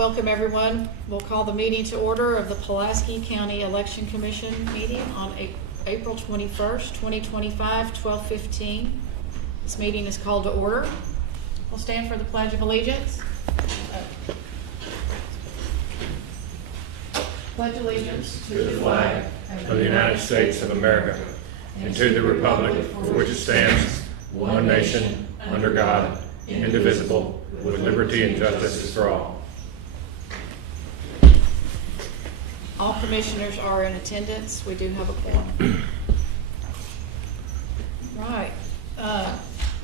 welcome everyone. We'll call the meeting to order of the Pulaski County Election Commission meeting on April 21st, 2025, 12:15. This meeting is called to order. We'll stand for the Pledge of Allegiance. Pledge allegiance to the flag of the United States of America and to the republic for which it stands, one nation, under God, indivisible, with liberty and justice for all. All commissioners are in attendance. We do have a quorum. Right.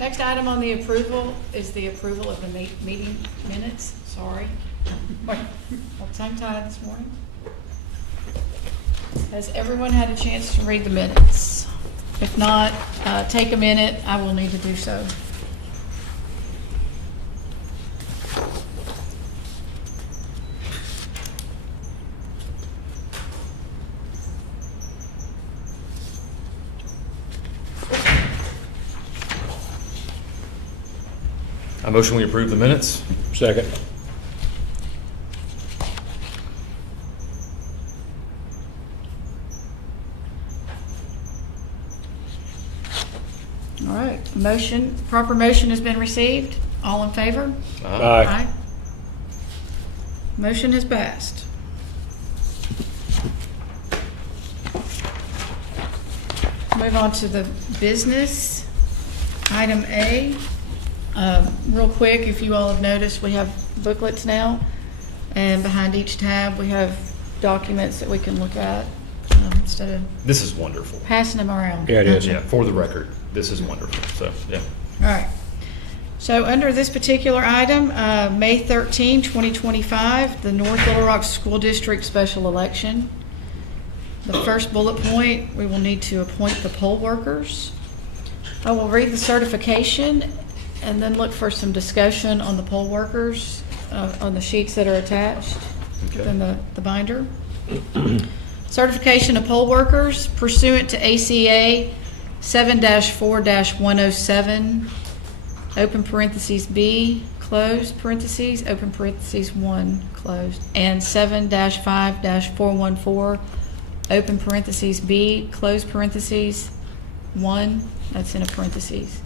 Next item on the approval is the approval of the meeting minutes. Sorry. Wait, same time this morning. Has everyone had a chance to read the minutes? If not, take a minute. I will need to do so. I motion we approve the minutes. Second. All right. Proper motion has been received. All in favor? Aye. Motion has passed. Move on to the business. Item A. Real quick, if you all have noticed, we have booklets now, and behind each tab we have documents that we can look at instead of This is wonderful. passing them around. Yeah, it is. Yeah, for the record, this is wonderful. So, yeah. All right. So under this particular item, May 13, 2025, the North Little Rock School District special election. The first bullet point, we will need to appoint the poll workers. I will read the certification and then look for some discussion on the poll workers on the sheets that are attached within the binder. Certification of poll workers pursuant to ACA 7-4-107, open parentheses B, closed parentheses, open parentheses 1, closed, and 7-5-414, open parentheses B, closed parentheses 1, that's in a parentheses,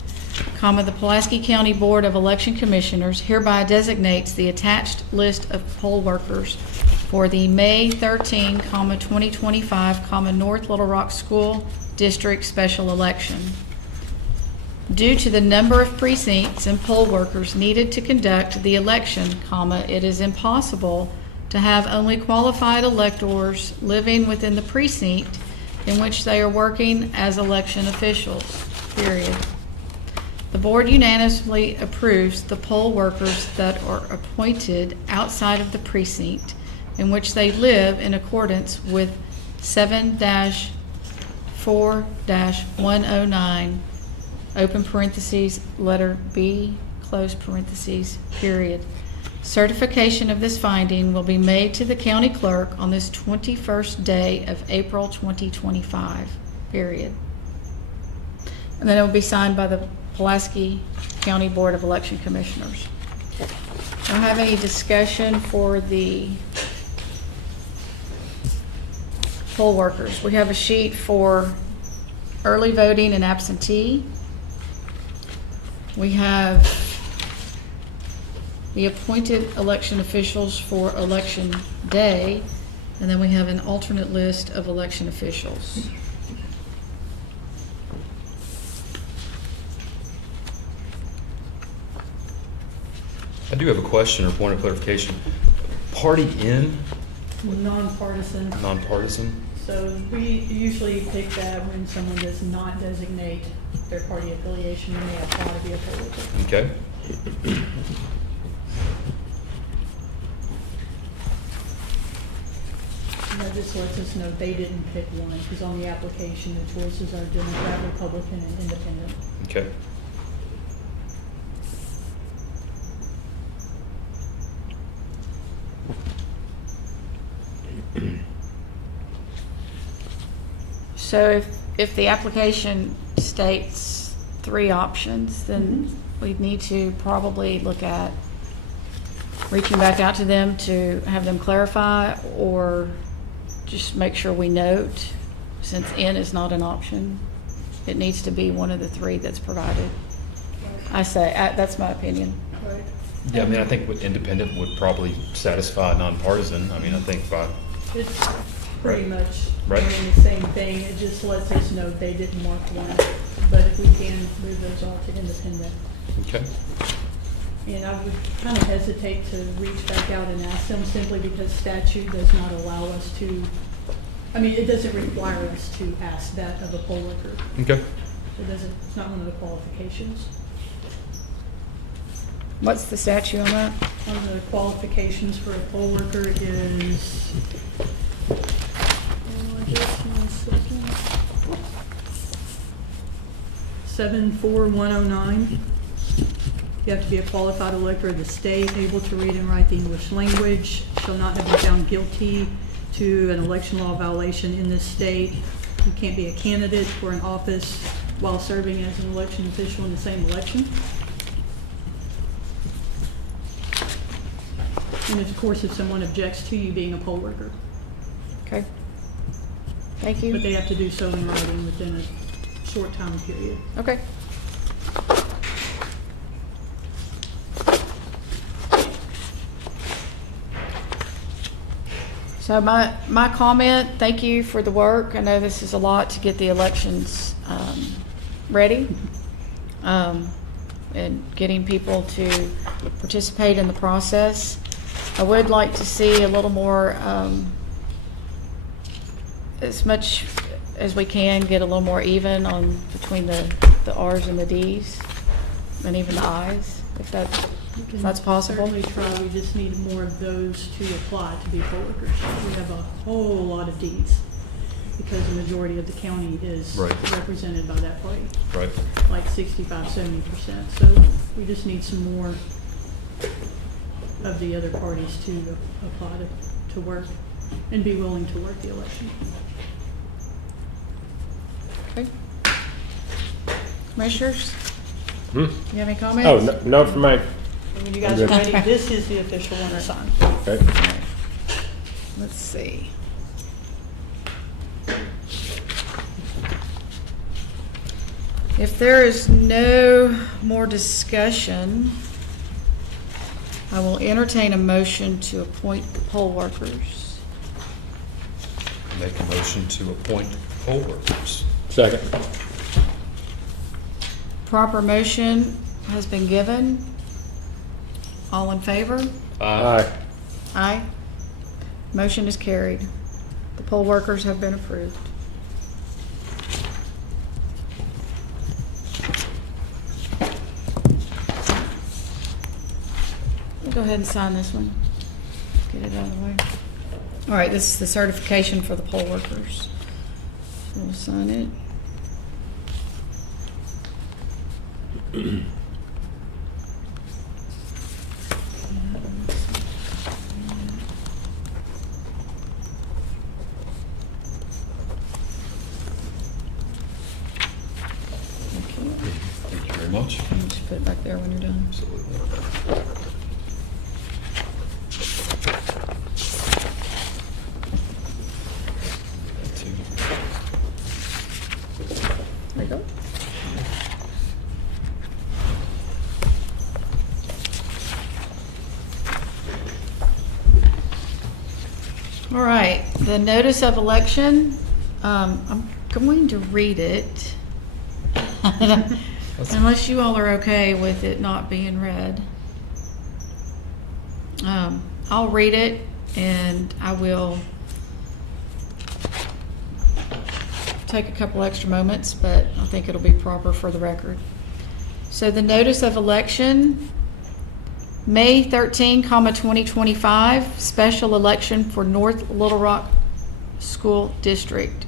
comma, the Pulaski County Board of Election Commissioners hereby designates the attached list of poll workers for the May 13, 2025, North Little Rock School District special election. Due to the number of precincts and poll workers needed to conduct the election, it is impossible to have only qualified electors living within the precinct in which they are working as election officials, period. The board unanimously approves the poll workers that are appointed outside of the precinct in which they live in accordance with 7-4-109, open parentheses, letter B, close parentheses, period. Certification of this finding will be made to the county clerk on this 21st day of April 2025, period. And then it will be signed by the Pulaski County Board of Election Commissioners. I don't have any discussion for the poll workers. We have a sheet for early voting and absentee. We have the appointed election officials for election day, and then we have an alternate list of election officials. I do have a question or point of clarification. Party in, Nonpartisan. nonpartisan? So we usually pick that when someone does not designate their party affiliation and they apply to be a poll worker. Okay. And that just lets us know they didn't pick one, because on the application, the choices are Democrat, Republican, and Independent. Okay. So if the application states 3 options, then we'd need to probably look at reaching back out to them to have them clarify, or just make sure we note, since N is not an option, it needs to be one of the three that's provided. That's my opinion. Right. Yeah, I mean, I think what independent would probably satisfy nonpartisan. I mean, I think by, It's pretty much Right. doing the same thing, it just lets us know they didn't mark one. But if we can move those all to independent. okay. And I would kind of hesitate to reach back out and ask them simply because statute does not allow us to, I mean, it doesn't require us to ask that of a poll worker. Okay. It doesn't, it's not one of the qualifications. What's the statute on that? One of the qualifications for a poll worker is, just 1 second. 74109. You have to be a qualified elector of the state, able to read and write the English language, shall not have been found guilty to an election law violation in this state. You can't be a candidate for an office while serving as an election official in the same election. And of course, if someone objects to you being a poll worker, Okay. Thank but you. they have to do so in writing within a short time period. Okay. So my comment, thank you for the work. I know this is a lot to get the elections ready, and getting people to participate in the process. I would like to see a little more, as much as we can, get a little more even on between the R's and the D's, and even the I's, if that's possible. Certainly try, we just need more of those to apply to be poll workers. We have a whole lot of Ds because the majority of the county is Right. represented by that party, Right. like 65–70%. So we just need some more of the other parties to apply to work and be willing to work the election. Okay. Commissioners, Hmm? you have any comments? Oh, no for me. And when you guys I'm are good. ready, this is the official one to sign. Okay. Let's see. If there is no more discussion, I will entertain a motion to appoint the poll workers. Make a motion to appoint poll workers. Second. Proper motion has been given. All in favor? Aye. Aye. Motion is carried. The poll workers have been approved. We'll go ahead and sign this one. Get it out of the way. All right, this is the certification for the poll workers. So we'll sign it. Thank you very much. Just put it back there when you're done. Absolutely. There you go. All right, the notice of election, I'm going to read it. Unless you all are okay with it not being read. I'll read it, and I will take a couple extra moments, but I think it'll be proper for the record. So the notice of election, May 13, 2025, special election for North Little Rock School District.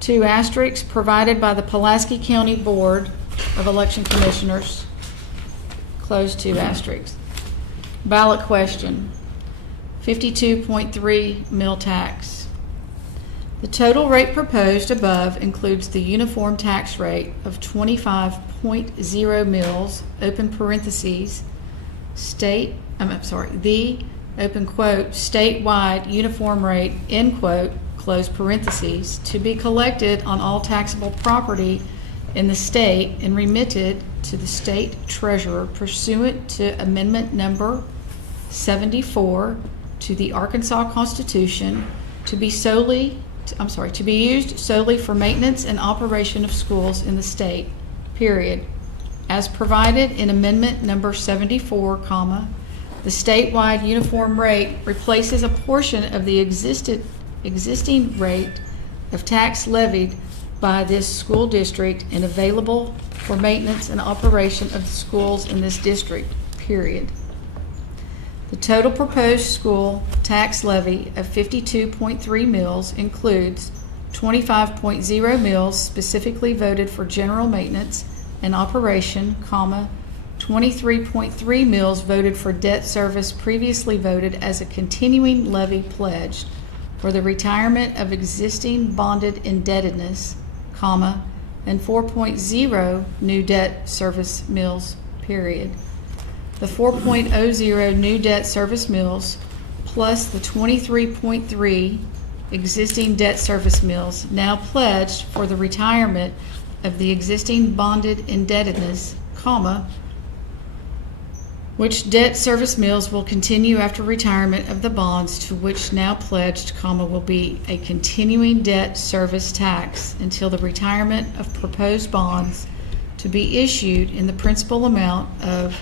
2 asterisks provided by the Pulaski County Board of Election Commissioners. Close 2 asterisks. Ballot question, 52.3 mill tax. The total rate proposed above includes the uniform tax rate of 25.0 mills, open parentheses, the, open quote, statewide uniform rate, end quote, close parentheses, to be collected on all taxable property in the state and remitted to the state treasurer pursuant to amendment number 74 to the Arkansas Constitution to be used solely for maintenance and operation of schools in the state, period. As provided in amendment number 74, comma, the statewide uniform rate replaces a portion of the existing rate of tax levied by this school district and available for maintenance and operation of the schools in this district, period. The total proposed school tax levy of 52.3 mills includes 25.0 mills specifically voted for general maintenance and operation, comma, 23.3 mills voted for debt service previously voted as a continuing levy pledged for the retirement of existing bonded indebtedness, comma, and 4.0 new debt service mills, period. The 4.00 new debt service mills plus the 23.3 existing debt service mills now pledged for the retirement of the existing bonded indebtedness, comma, which debt service mills will continue after retirement of the bonds to which now pledged, comma, will be a continuing debt service tax until the retirement of proposed bonds to be issued in the principal amount of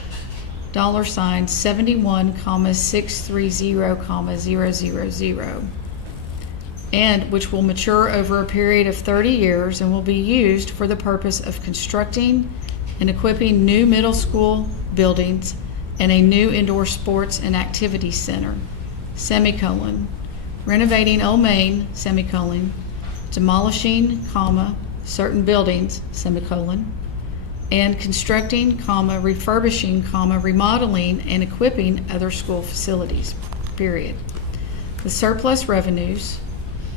$71,630,000 and which will mature over a period of 30 years and will be used for the purpose of constructing and equipping new middle school buildings and a new indoor sports and activity center, semicolon, renovating Old Main, semicolon, demolishing, comma, certain buildings, semicolon, and constructing, comma, refurbishing, comma, remodeling, and equipping other school facilities, period. The surplus revenues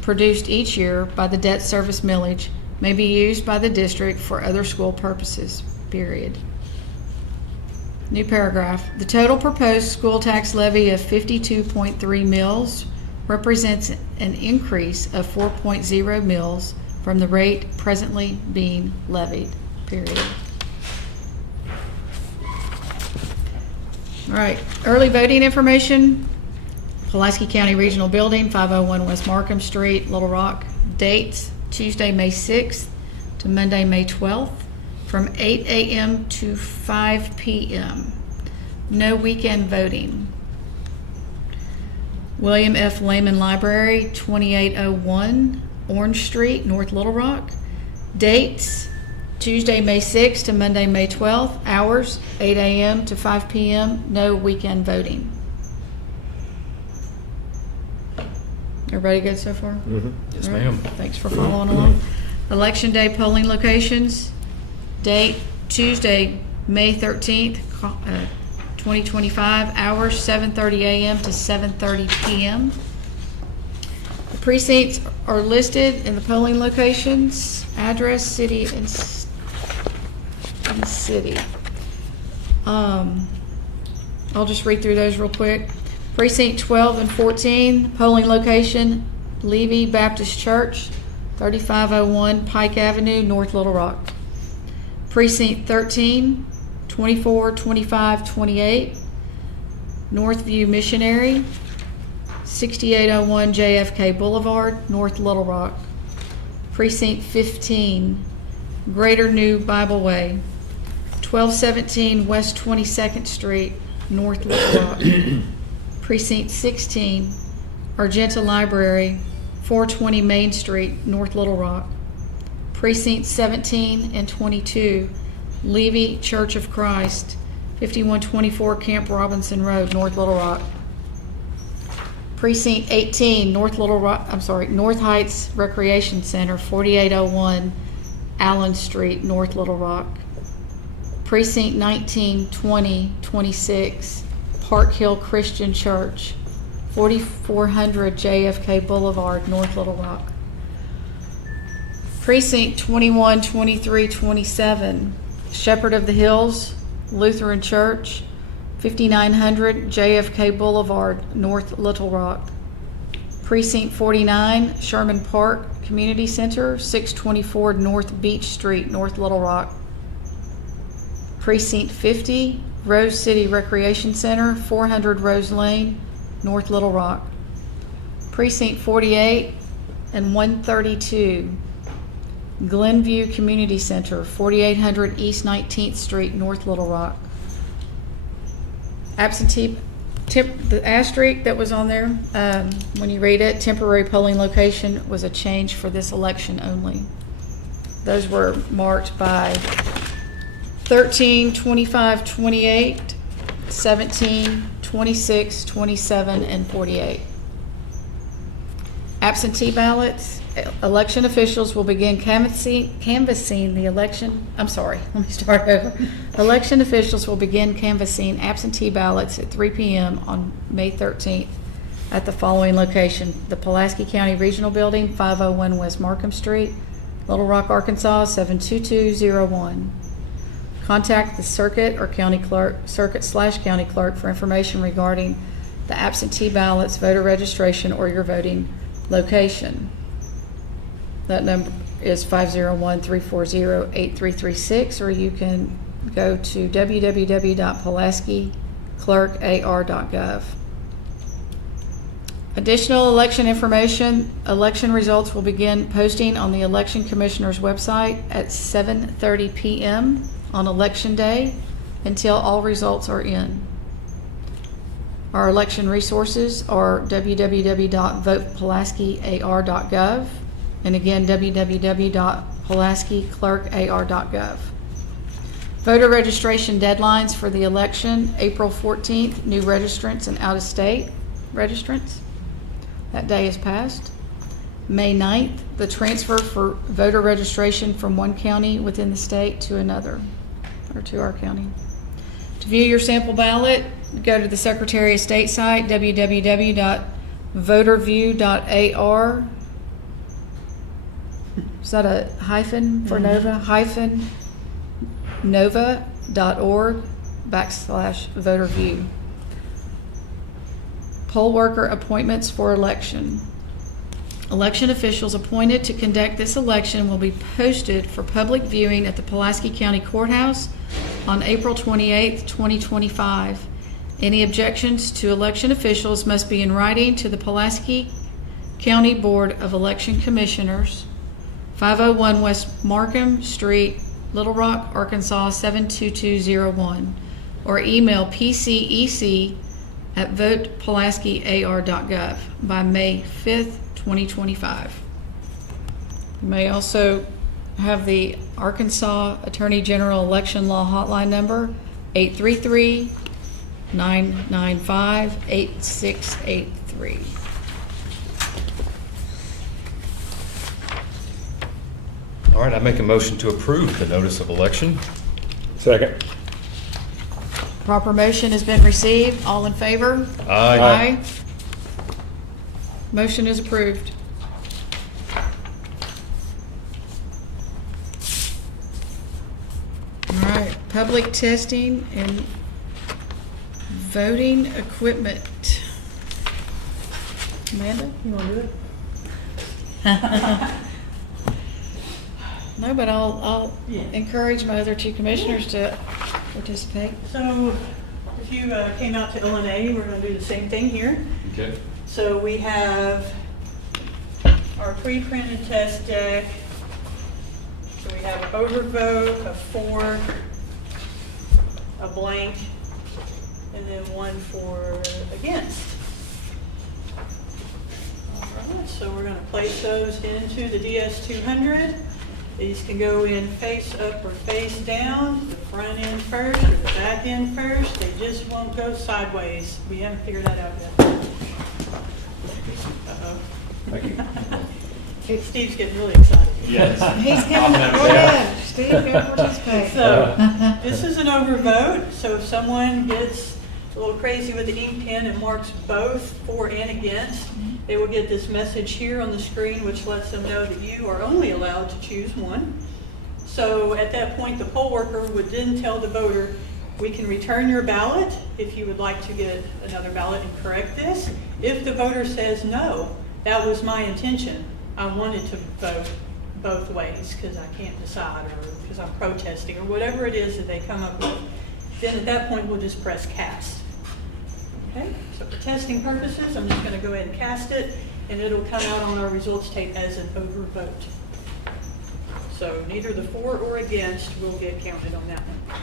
produced each year by the debt service millage may be used by the district for other school purposes, period. New paragraph. The total proposed school tax levy of 52.3 mills represents an increase of 4.0 mills from the rate presently being levied, period. All right, early voting information. Pulaski County Regional Building, 501 West Markham Street, Little Rock. Dates, Tuesday, May 6th to Monday, May 12th, from 8 a.m. to 5 p.m. No weekend voting. William F. Lehman Library, 2801 Orange Street, North Little Rock. Dates, Tuesday, May 6th to Monday, May 12th. Hours, 8 a.m. to 5 p.m. No weekend voting. Everybody good so far? Yes, All right. ma'am. Thanks for following along. Election Day polling locations. Date, Tuesday, May 13th, 2025. Hours, 7:30 a.m. to 7:30 p.m. The precincts are listed in the polling locations, address, city, and city. I'll just read through those real quick. Precinct 12 and 14, polling location, Levy Baptist Church, 3501 Pike Avenue, North Little Rock. Precinct 13, 24, 25, 28, Northview Missionary, 6801 JFK Boulevard, North Little Rock. Precinct 15, Greater New Bible Way, 1217 West 22nd Street, North Little Rock. Precinct 16, Argenta Library, 420 Main Street, North Little Rock. Precinct 17 and 22, Levy Church of Christ, 5124 Camp Robinson Road, North Little Rock. Precinct 18, North Heights Recreation Center, 4801 Allen Street, North Little Rock. Precinct 19, 20, 26, Park Hill Christian Church, 4400 JFK Boulevard, North Little Rock. Precinct 21, 23, 27, Shepherd of the Hills Lutheran Church, 5900 JFK Boulevard, North Little Rock. Precinct 49, Sherman Park Community Center, 624 North Beach Street, North Little Rock. Precinct 50, Rose City Recreation Center, 400 Rose Lane, North Little Rock. Precinct 48 and 132, Glenview Community Center, 4800 East 19th Street, North Little Rock. Absentee, the asterisk that was on there, when you read it, temporary polling location was a change for this election only. Those were marked by 13, 25, 28, 17, 26, 27, and 48. Absentee ballots, election officials will begin canvassing the election. I'm sorry, let me start over. Election officials will begin canvassing absentee ballots at 3 p.m. on May 13th at the following location: the Pulaski County Regional Building, 501 West Markham Street, Little Rock, Arkansas, 72201. Contact the circuit or county clerk, circuit/county clerk for information regarding the absentee ballots, voter registration, or your voting location. That number is 501-340-8336, or you can go to www.pulaskiclerkar.gov. Additional election information: election results will begin posting on the Election Commissioner's website at 7:30 p.m. on Election Day until all results are in. Our election resources are www.votepulaskar.gov and again www.pulaskiclerkar.gov. Voter registration deadlines for the election: April 14th, new registrants and out-of-state registrants. That day is passed. May 9th, the transfer for voter registration from one county within the state to another, or to our county. To view your sample ballot, go to the Secretary of State site, www.voterview.ar. Is that a hyphen for Nova? Hyphen nova.org/voterview. Poll worker appointments for election. Election officials appointed to conduct this election will be posted for public viewing at the Pulaski County Courthouse on April 28th, 2025. Any objections to election officials must be in writing to the Pulaski County Board of Election Commissioners, 501 West Markham Street, Little Rock, Arkansas, 72201, or email pcec@votepulaskar.gov by May 5th, 2025. You may also have the Arkansas Attorney General Election Law Hotline number, 833-995-8683. All right, I make a motion to approve the notice of election. Second. Proper motion has been received. All in favor? Aye. Motion is approved. All right, public testing and voting equipment. Amanda? You want to do it? No, but I'll Yeah. encourage my other two commissioners to participate. So if you came out to LNA, we're going to do the same thing here. Okay. So we have our pre-printed test deck. So we have an overvote, a for, a blank, and then one for against. All right, so we're going to place those into the DS200. These can go in face up or face down, the front end first or the back end first. They just won't go sideways. We haven't figured that out yet. Uh-oh. Thank you. Steve's getting really excited. Yes. He's giving, go ahead, Steve, go participate. So, this is an overvote, so if someone gets a little crazy with the ink pen and marks both for and against, they will get this message here on the screen, which lets them know that you are only allowed to choose one. So at that point, the poll worker would then tell the voter, We can return your ballot if you would like to get another ballot and correct this. If the voter says, no, that was my intention, I wanted to vote both ways because I can't decide, or because I'm protesting, or whatever it is that they come up with, then at that point we'll just press cast. Okay, so for testing purposes, I'm just going to go ahead and cast it, and it'll come out on our results tape as an overvote. So neither the for or against will get counted on that one.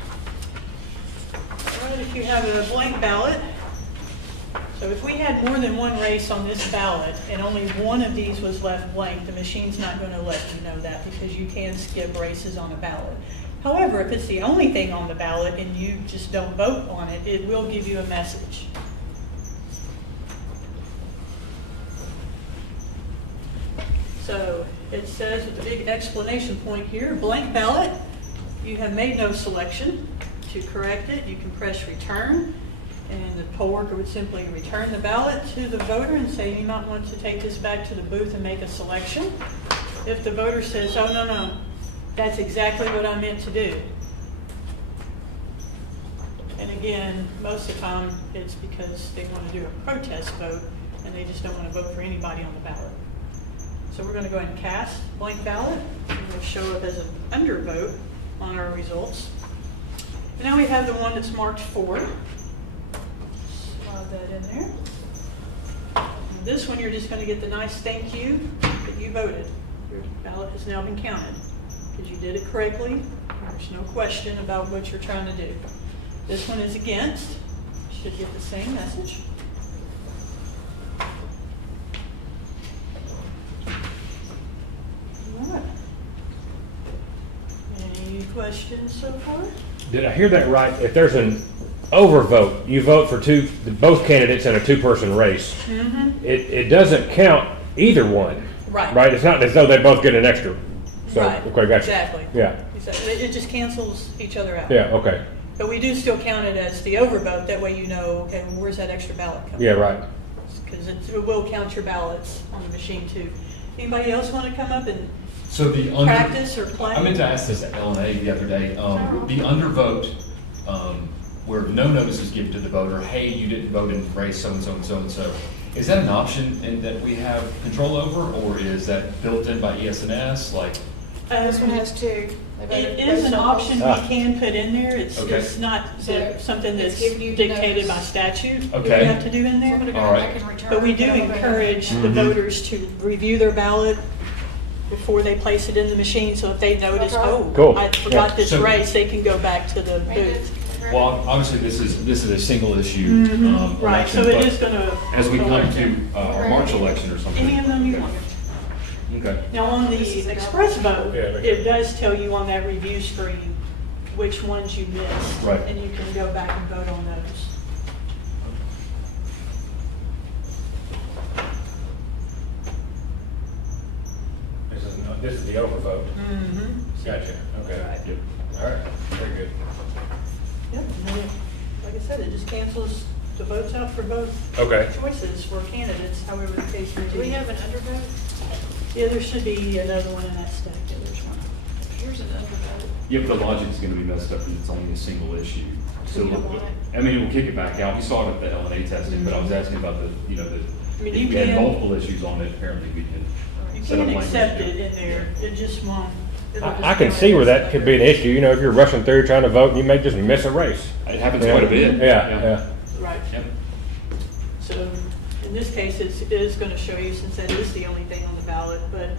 All right, if you have a blank ballot, so if we had more than one race on this ballot and only one of these was left blank, the machine's not going to let you know that because you can skip races on a ballot. However, if it's the only thing on the ballot and you just don't vote on it, it will give you a message. So it says with the big explanation point here, blank ballot, you have made no selection. To correct it, you can press return, and the poll worker would simply return the ballot to the voter and say, you might want to take this back to the booth and make a selection. If the voter says, oh, no, that's exactly what I meant to do. And again, most of the time, it's because they want to do a protest vote, and they just don't want to vote for anybody on the ballot. So we're going to go ahead and cast blank ballot. It will show up as an undervote on our results. And now we have the one that's marked for. Slide that in there. And this one, you're just going to get the nice thank you that you voted. Your ballot has now been counted because you did it correctly. There's no question about what you're trying to do. This one is against. You should get the same message. All right. Any questions so far? Did I hear that right? If there's an overvote, you vote for both candidates in a two-person race. Mm-hmm. It doesn't count either one. Right. Right? It's not as though they both get an extra. So, Right. Okay, gotcha. Exactly. Yeah. Exactly. It just cancels each other out. Yeah, okay. But we do still count it as the overvote. That way you know, okay, well, where's that extra ballot coming Yeah, from? right. Because it will count your ballots on the machine too. Anybody else want to come up and So the practice or play? I meant to ask this at L&A the other day. The undervote, where no notice is given to the voter, hey, you didn't vote in race so-and-so and so-and-so. Is that an option that we have control over, or is that built in by ES&S? Like, This one has two. It is an option we can put in there. It's Okay. not something that's It's giving you the dictated by notice. statute that Okay. we have to do in there. All right. But we do encourage the voters to review their ballot before they place it in the machine, so if they notice, oh, Cool. I forgot this So- race, they can go back to the booth. well, obviously this is a single issue Right, so election, it but is gonna. as we come to our March election or Any something. of them you want. Okay. Now, on the express vote, Yeah, it does tell you on that review screen which ones you missed. Right. And you can go back and vote on those. This is the overvote. Mm-hmm. Gotcha, okay. Right. Yep. All right, very good. Yep, and then, like I said, it just cancels the votes out for both Okay. choices for candidates, however the case may be. Do we have an undervote? Yeah, there should be another one in that stack. Yeah, there's one. Here's an undervote. Yeah, but the logic's gonna be messed up because it's only a single issue. So, You don't want it? I mean, we'll kick it back out. We saw it at the L&A testing, but I was asking about the, I mean, if you we had can- multiple issues on it, apparently we can. You set up can language accept to- it in there, it just won't. it'll just I can count see it where as that could be an issue, you know, if you're rushing through trying to vote, you may just miss a race. It happens quite a bit. Yeah. Right. Yep. So in this case, it is going to show you, since that is the only thing on the ballot, but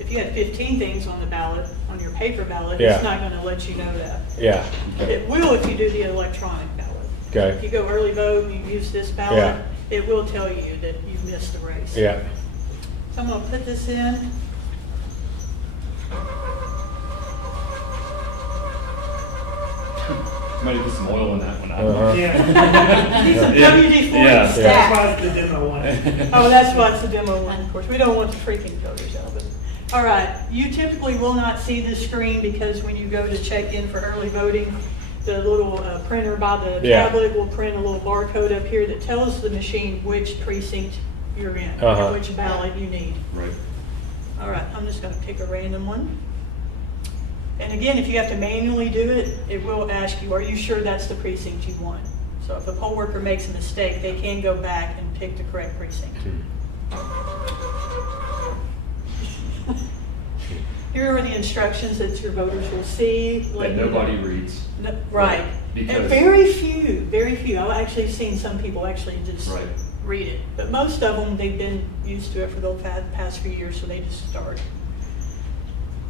if you had 15 things on the ballot, on your paper ballot, Yeah. it's not going to let you know that. Yeah, It will if you do the electronic ballot. If okay, you go early vote and you use this ballot, Yeah. it will tell you that you missed the race. yeah. So I'm going to put this in. Somebody put some oil in that one. Uh-huh. These are Yeah. WD-40 Yeah. stacks. That's why it's the demo one. Oh, that's why it's the demo one, of course. We don't want the freaking voters out of it. All right, you typically will not see this screen because when you go to check in for early voting, the little printer by the Yeah. tablet will print a little barcode up here that tells the machine which precinct you're in, Uh-huh. and which ballot you need. Right. All right, I'm just gonna pick a random one. And again, if you have to manually do it, it will ask you, are you sure that's the precinct you want? So if a poll worker makes a mistake, they can go back and pick the correct precinct. Here are the instructions that your voters will see. That nobody reads. Right. Because- And very few. I've actually seen some people actually just Right. read it. But most of them, they've been used to it for the past few years, so they just start.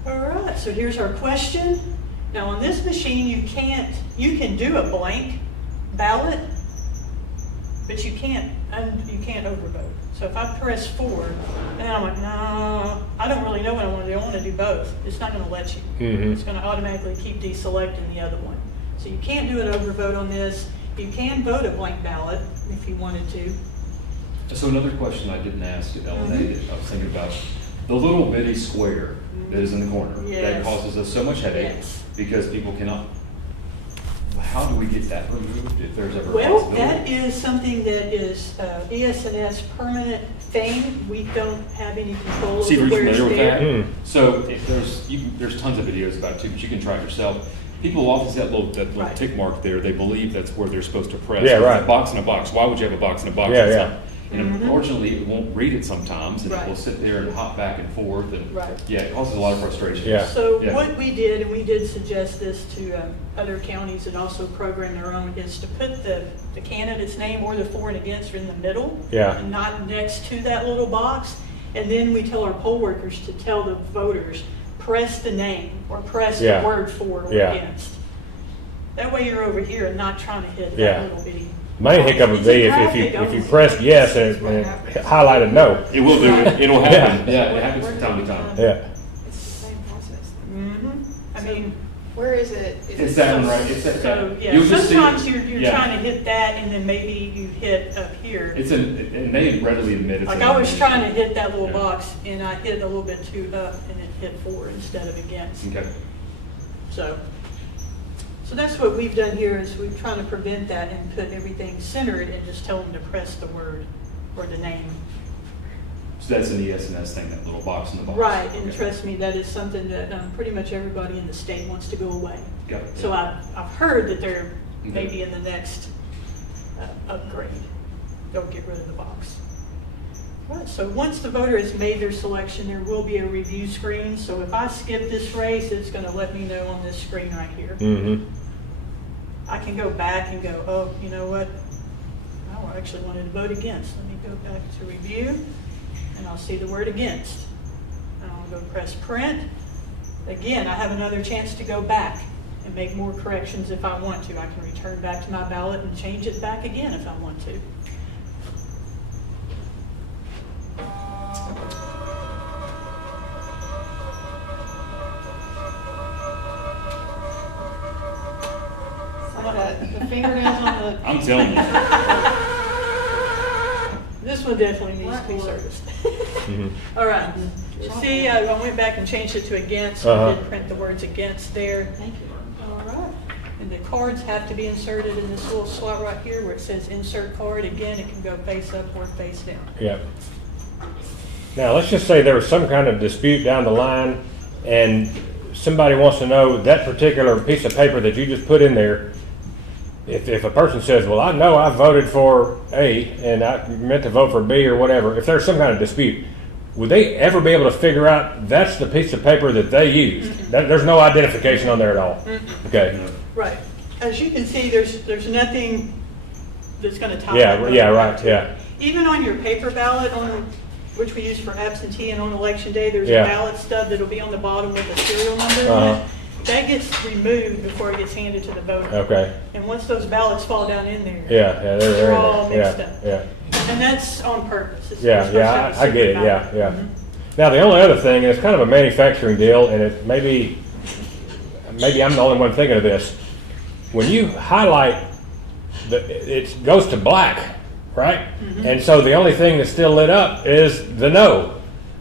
All right, so here's our question. Now on this machine, you can do a blank ballot, but you can't overvote. So if I press 4, and I'm like, no, I don't really know what I want to do. I want to do both. It's not going to let you. It's going to automatically keep deselecting the other one. So you can't do an overvote on this. You can vote a blank ballot if you wanted to. So another question I didn't ask Ellen, I was thinking about the little bitty square that is in the corner. That Yes. causes us so much headache Yes. because people cannot. How do we get that removed if there's ever a Well, possibility? that is something that is ES&S permanent thing. We don't have any control See, over if you're where it's familiar with there. that? So if there's tons of videos about it too, but you can try it yourself. People often see that little Right. tick mark there. They believe that's where they're supposed to press. Yeah, It's right. a box in a box. Why would you have a box in a box? Yeah, It's yeah. not- And unfortunately, it won't read it sometimes, and it Right. will sit there and hop back and forth, and Right. yeah, it causes a lot of frustration. Yeah. So Yeah. what we did, and we did suggest this to other counties and also program their own, is to put the candidate's name or the for and against in the middle. Yeah. And not next to that little box. And then we tell our poll workers to tell the voters, press the name or press the Yeah. word for or Yeah. against. That way you're over here and not trying to hit Yeah. that little bitty. Main hiccup would It's a be if graphic you only. pressed yes and it highlighted no. It will do it. It'll happen. Yeah. Yeah, it happens from time to time. Yeah. It's the same process. I mean, Where is it? Is It's it that one so- right. It's that. so, yeah, You'll just see it. sometimes you're Yeah. trying to hit that and then maybe you hit up here. And they readily admit it's. Like in I was there. trying to hit that little Yeah. box and I hit a little bit too up and it hit 4 instead of against. Okay. So that's what we've done here is we're trying to prevent that and put everything centered and just tell them to press the word or the name. So that's an ES&S thing, that little box in the box. Right, and Okay. trust me, that is something that pretty much everybody in the state wants to go away. Got it. So I've heard that they're Okay. maybe in the next upgrade, they'll get rid of the box. Right, so once the voter has made their selection, there will be a review screen. So if I skip this race, it's going to let me know on this screen right here. Mm-hmm. I can go back and go, oh, you know what? I actually wanted to vote against. Let me go back to review, and I'll see the word against. And I'll go press print. Again, I have another chance to go back and make more corrections if I want to. I can return back to my ballot and change it back again if I want to. The fingernails on the. I'm telling you. This one definitely needs to be serviced. All right. See, I went back and changed it to against. I did print the words against there. Thank you. All right. And the cards have to be inserted in this little slot right here where it says insert card. Again, it can go face up or face down. Yeah. Now, let's just say there was some kind of dispute down the line and somebody wants to know that particular piece of paper that you just put in there. If a person says, well, I know I voted for A and I meant to vote for B or whatever, if there's some kind of dispute, would they ever be able to figure out that's the piece of paper that they used? There's no identification on there at all? Okay. Right. As you can see, there's nothing that's going to tie Yeah, that vote yeah, back right, to it. yeah. Even on your paper ballot, which we use for absentee and on election day, there's Yeah. a ballot stub that'll be on the bottom with a serial number in Uh-huh. it. That gets removed before it gets handed to the voter. Okay. And once those ballots fall down in there. Yeah, they're They're in all there. mixed Yeah, up. yeah. And that's on purpose. It's Yeah, supposed to have yeah, a I get it, secret yeah, ballot. yeah. Mhm. Now, the only other thing, and it's kind of a manufacturing deal, and it maybe I'm the only one thinking of this. When you highlight, it goes to black, right? And so the only thing that's still lit up is the no.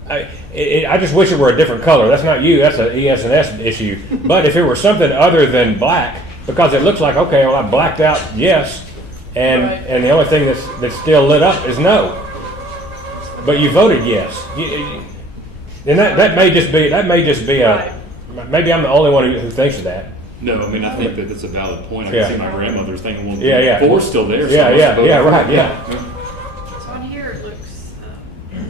I just wish it were a different color. That's not you, that's an ES&S issue. But if it were something other than black, because it looks like, okay, well, I blacked out yes, and Right. and the only thing that's still lit up is no. But you voted yes. And that may just be Right. maybe I'm the only one who thinks of that. No, I mean, I think that that's a valid point. I Yeah. can see my grandmother thinking, well, Yeah, yeah. four's still there. so Yeah, I must yeah, vote yeah, for it. right, yeah. So on here, it looks,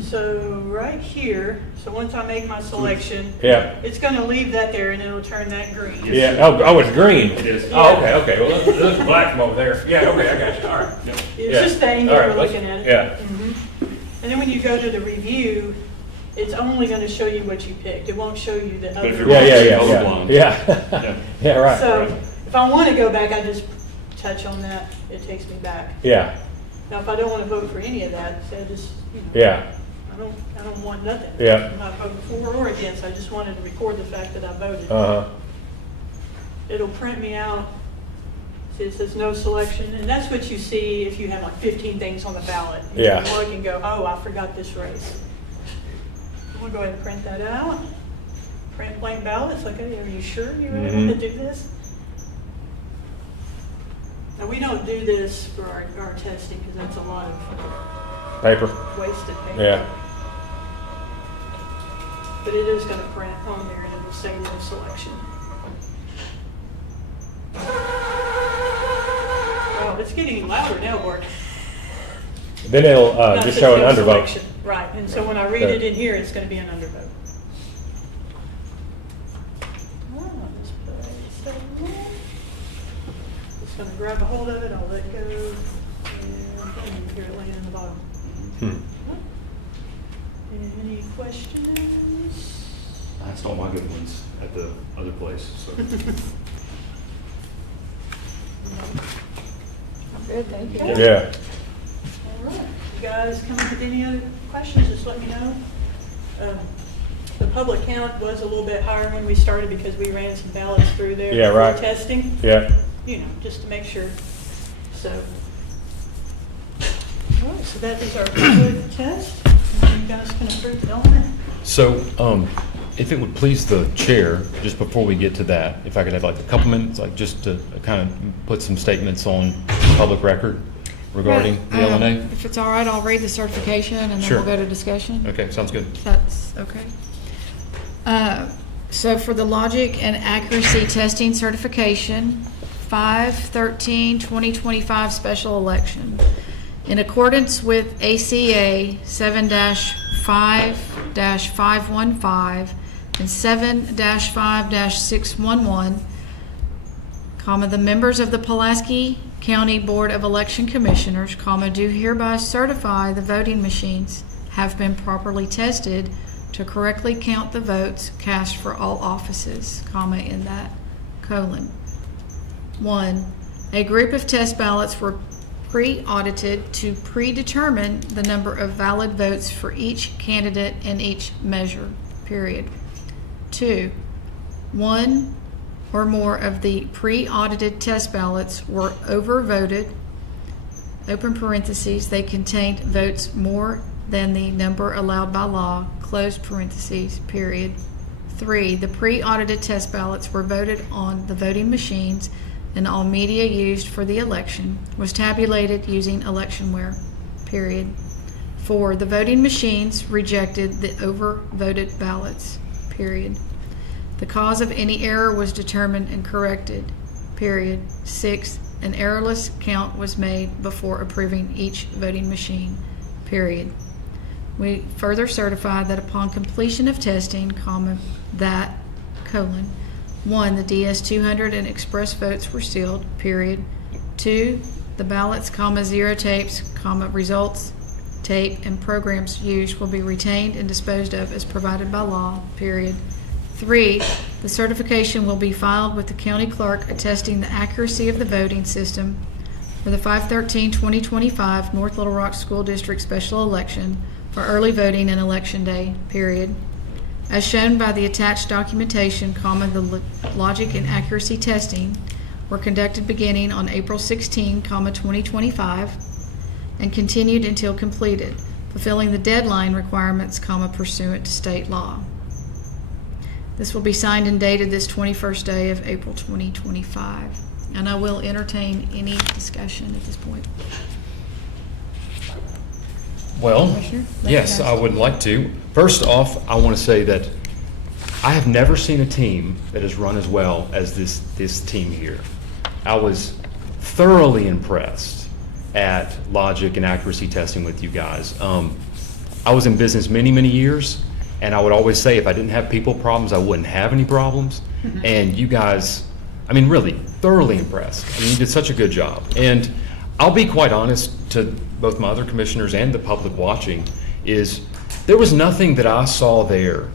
So right here, so once I make my selection, Yeah, it's gonna leave that there and it'll turn that green. yeah, oh, it's green. It is. Oh, okay, well, there's black from over there. Yeah, okay, I got you, all right. Yep. It's Yeah. just the angle All right, we're let's- looking at it. yeah. Mhm. And then when you go to the review, it's only gonna show you what you picked. It won't show you the But other. if you're Yeah, yeah, yeah, Colorblind. yeah. Yeah. Yeah, yeah, right, So right. if I wanna go back, I just touch on that. It takes me back. Yeah, Now, if I don't wanna vote for any of that, say I just, you know, yeah, I don't want nothing. Yeah. I'm not voting for or against. I just wanted to record the fact that I voted. uh-huh, It'll print me out. See, it says no selection, and that's what you see if you have like 15 things on the ballot. You Yeah. can look and go, oh, I forgot this race. I'm gonna go ahead and print that out. Print blank ballots, like, hey, are you sure you really Mhm. want to do this? Now, we don't do this for our testing, because that's a lot of paper, wasted paper. yeah, But it is gonna print on there, and it will say no selection. Well, it's getting louder now, Bart. then it'll, No, it just says show an no undervote. selection. Right, and so when I read it in here, it's gonna be an undervote. Oh, this place, so just gonna grab a hold of it, I'll let go, and boom, here it landed in the bottom. Hmm. Any questions? I stole my good ones at the other place, so. good, thank you. Okay. Yeah, All right, you guys come up with any other questions, just let me know. The public count was a little bit higher when we started because we ran some ballots through there. Yeah, before right. Testing, yeah, you know, just to make sure, so. All right, so that is our public test, and you guys can approve the element. So, if it would please the chair, just before we get to that, if I could have like a couple minutes, like just to kind of put some statements on public record regarding the Right, LNA? If it's all right, I'll read the certification and then Sure. we'll go to discussion. Okay, sounds good. If that's okay. So for the logic and accuracy testing certification, 5/13/2025 special election. In accordance with ACA 7-5-515 and 7-5-611, the members of the Pulaski County Board of Election Commissioners, do hereby certify the voting machines have been properly tested to correctly count the votes cast for all offices, in that colon. 1. A group of test ballots were pre-audited to predetermine the number of valid votes for each candidate in each measure, period. 2. One or more of the pre-audited test ballots were overvoted, open parentheses, they contained votes more than the number allowed by law, close parentheses, period. 3, the pre-audited test ballots were voted on the voting machines and all media used for the election was tabulated using electionware, period. 4, the voting machines rejected the overvoted ballots, period. The cause of any error was determined and corrected, period. 6, an errorless count was made before approving each voting machine, period. We further certify that upon completion of testing, that, 1, the DS-200 and express votes were sealed, period. 2, the ballots, 0 tapes, results, tape, and programs used will be retained and disposed of as provided by law, period. 3, the certification will be filed with the county clerk attesting the accuracy of the voting system for the 5/13/2025 North Little Rock School District special election for early voting and election day, period. As shown by the attached documentation, the logic and accuracy testing were conducted beginning on April 16, 2025 and continued until completed, fulfilling the deadline requirements, pursuant to state law. This will be signed and dated this 21st day of April 2025. And I will entertain any discussion at this point. Well, Commissioner, yes, I would like to. First off, I want to say that I have never seen a team that has run as well as this team here. I was thoroughly impressed at logic and accuracy testing with you guys. I was in business many, many years, and I would always say if I didn't have people problems, I wouldn't have any problems. And you guys, I mean, really, thoroughly impressed. I mean, you did such a good job. And I'll be quite honest to both my other commissioners and the public watching, is there was nothing that I saw there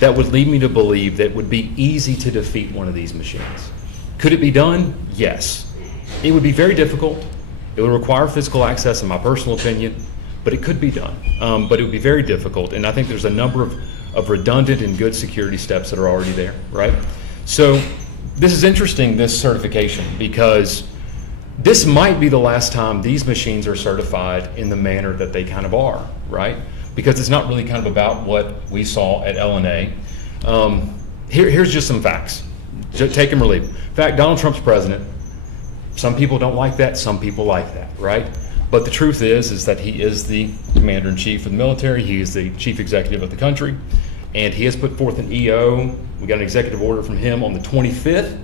that would lead me to believe that it would be easy to defeat one of these machines. Could it be done? Yes. It would be very difficult. It would require physical access, in my personal opinion, but it could be done. But it would be very difficult, and I think there's a number of redundant and good security steps that are already there, right? So this is interesting, this certification, because this might be the last time these machines are certified in the manner that they kind of are, right? Because it's not really kind of about what we saw at LNA. Here's just some facts. Just take them or leave them. In fact, Donald Trump's president. Some people don't like that, some people like that, right? But the truth is that he is the commander-in-chief of the military, he is the chief executive of the country, and he has put forth an EO. We got an executive order from him on the 25th,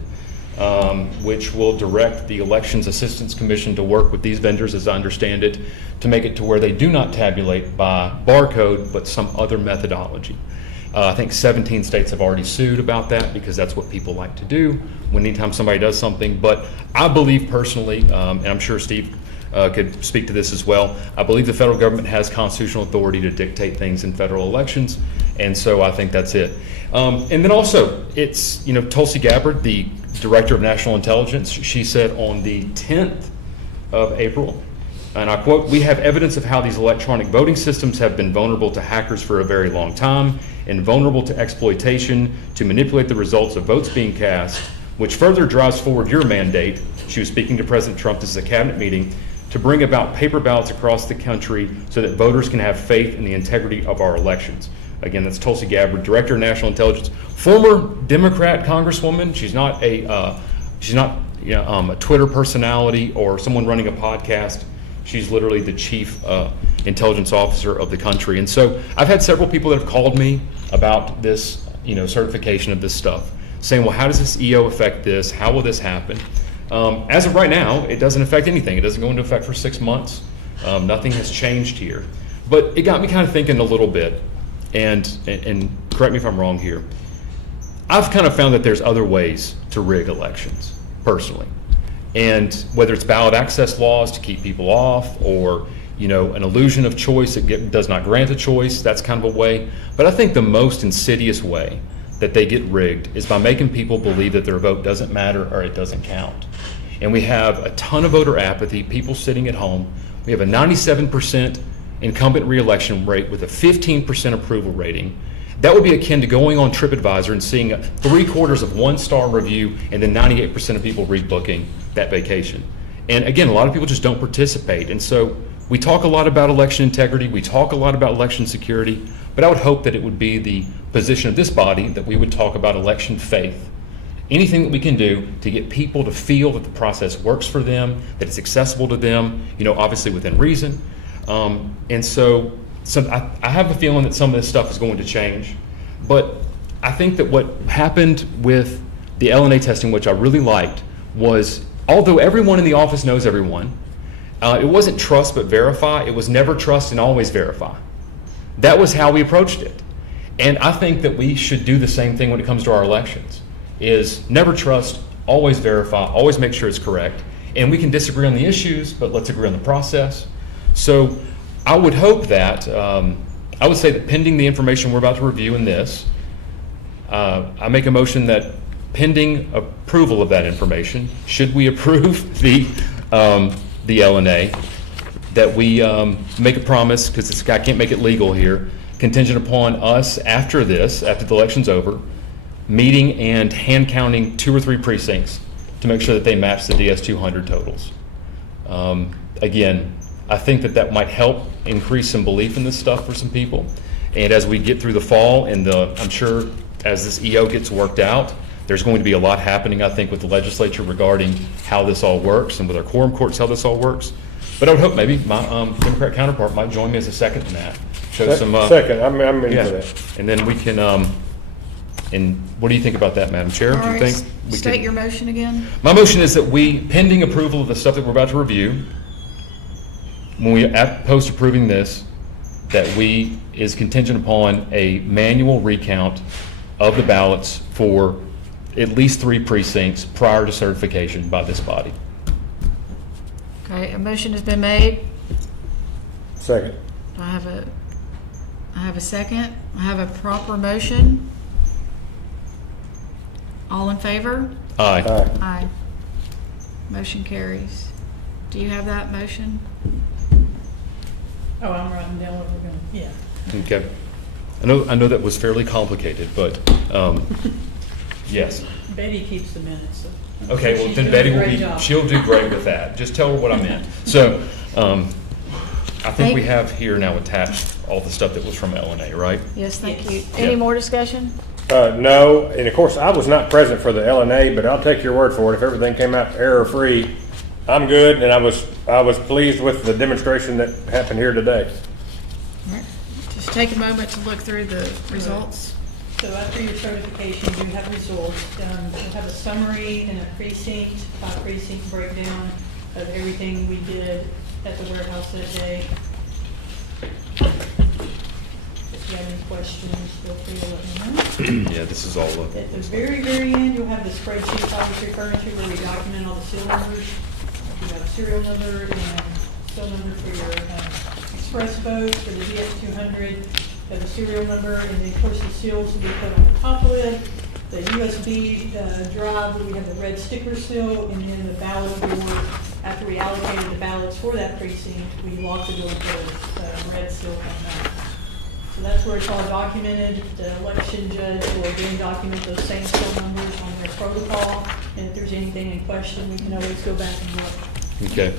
which will direct the Elections Assistance Commission to work with these vendors, as I understand it, to make it to where they do not tabulate by barcode, but some other methodology. I think 17 states have already sued about that because that's what people like to do when anytime somebody does something. But I believe personally, and I'm sure Steve could speak to this as well, I believe the federal government has constitutional authority to dictate things in federal elections, and so I think that's it. And then also, it's, you know, Tulsi Gabbard, the Director of National Intelligence, she said on the 10th of April, and I quote, "We have evidence of how these electronic voting systems have been vulnerable to hackers for a very long time and vulnerable to exploitation to manipulate the results of votes being cast, which further drives forward your mandate," she was speaking to President Trump, this is a cabinet meeting, "to bring about paper ballots across the country so that voters can have faith in the integrity of our elections." Again, that's Tulsi Gabbard, Director of National Intelligence, former Democrat Congresswoman. She's not a Twitter personality or someone running a podcast. She's literally the chief intelligence officer of the country. And so I've had several people that have called me about this, you know, certification of this stuff, saying, well, how does this EO affect this? How will this happen? As of right now, it doesn't affect anything. It doesn't go into effect for 6 months. Nothing has changed here. But it got me kind of thinking a little bit, and correct me if I'm wrong here. I've kind of found that there's other ways to rig elections, personally. And whether it's ballot access laws to keep people off, or, you know, an illusion of choice that does not grant a choice, that's kind of a way. But I think the most insidious way that they get rigged is by making people believe that their vote doesn't matter or it doesn't count. And we have a ton of voter apathy, people sitting at home. We have a 97% incumbent reelection rate with a 15% approval rating. That would be akin to going on TripAdvisor and seeing 3/4 of 1-star review and then 98% of people rebooking that vacation. And again, a lot of people just don't participate. And so we talk a lot about election integrity, we talk a lot about election security, but I would hope that it would be the position of this body that we would talk about election faith. Anything that we can do to get people to feel that the process works for them, that it's accessible to them, you know, obviously within reason. And so I have a feeling that some of this stuff is going to change, but I think that what happened with the LNA testing, which I really liked, was although everyone in the office knows everyone, it wasn't trust but verify. It was never trust and always verify. That was how we approached it. And I think that we should do the same thing when it comes to our elections, is never trust, always verify, always make sure it's correct. And we can disagree on the issues, but let's agree on the process. So I would hope that, I would say that pending the information we're about to review in this, I make a motion that pending approval of that information, should we approve the LNA, that we make a promise, because this guy can't make it legal here, contingent upon us after this, after the election's over, meeting and hand counting 2 or 3 precincts to make sure that they match the DS200 totals. Again, I think that might help increase some belief in this stuff for some people. And as we get through the fall and I'm sure as this EO gets worked out, there's going to be a lot happening, I think, with the legislature regarding how this all works, and with our quorum courts, how this all works. But I would hope maybe my Democrat counterpart might join me as a second in that. Show some second, I'm into yeah. that. And then we can And what do you think about that, Madam Chair? All Do you right, think we state could- your motion again. My motion is that we, pending approval of the stuff that we're about to review, when we, post approving this, that we, is contingent upon a manual recount of the ballots for at least 3 precincts prior to certification by this body. Okay, a motion has been made. Second. Do I have a second? I have a proper motion. All in favor? Aye. Aye. Aye. Motion carries. Do you have that motion? Oh, I'm writing down what we're gonna, yeah. Okay. I know that was fairly complicated, but, yes. Betty keeps the minutes, so. Okay, well, She's then doing a Betty will great be, job. she'll do great with that. Just tell her what I meant. So, I think we have here now attached all the stuff that was from LNA, right? Yes, thank you. Yes. Any Yeah. more discussion? No, and of course, I was not present for the LNA, but I'll take your word for it. If everything came out error-free, I'm good, and I was pleased with the demonstration that happened here today. All right. Just take a moment to look through the results. So after your certification, you have results. You'll have a summary and a precinct, by precinct breakdown of everything we did at the warehouse that day. If you have any questions, feel free to let me know. Yeah, this is all of At the very, very end, you'll have the spreadsheet I was referring to where we document all the serial numbers. You have serial number and serial number for your express vote, for the DS200, have the serial number, and then of course the seals will be put on the top lid. The USB drive, we have the red sticker seal, and then the ballot board. After we allocated the ballots for that precinct, we locked the door with the red seal on that. So that's where it's all documented. The election judge will again document those same serial numbers on their protocol. And if there's anything in question, we can always go back and look. Okay,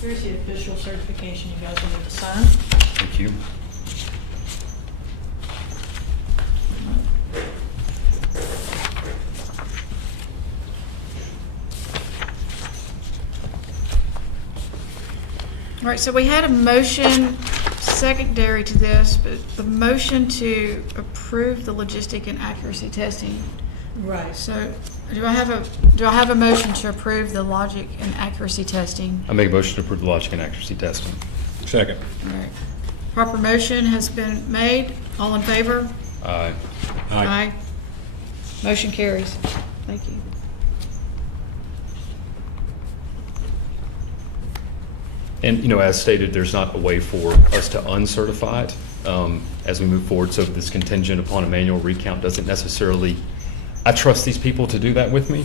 Here's the official certification you guys will need to sign. thank you. All right, so we had a motion secondary to this, but the motion to approve the logistic and accuracy testing. Right. So do I have a motion to approve the logic and accuracy testing? I make a motion to approve the logic and accuracy testing. Second. All right. Proper motion has been made. All in favor? Aye. Aye. Motion carries. Thank you. And, as stated, there's not a way for us to uncertify it as we move forward. So this contingent upon a manual recount doesn't necessarily, I trust these people to do that with me.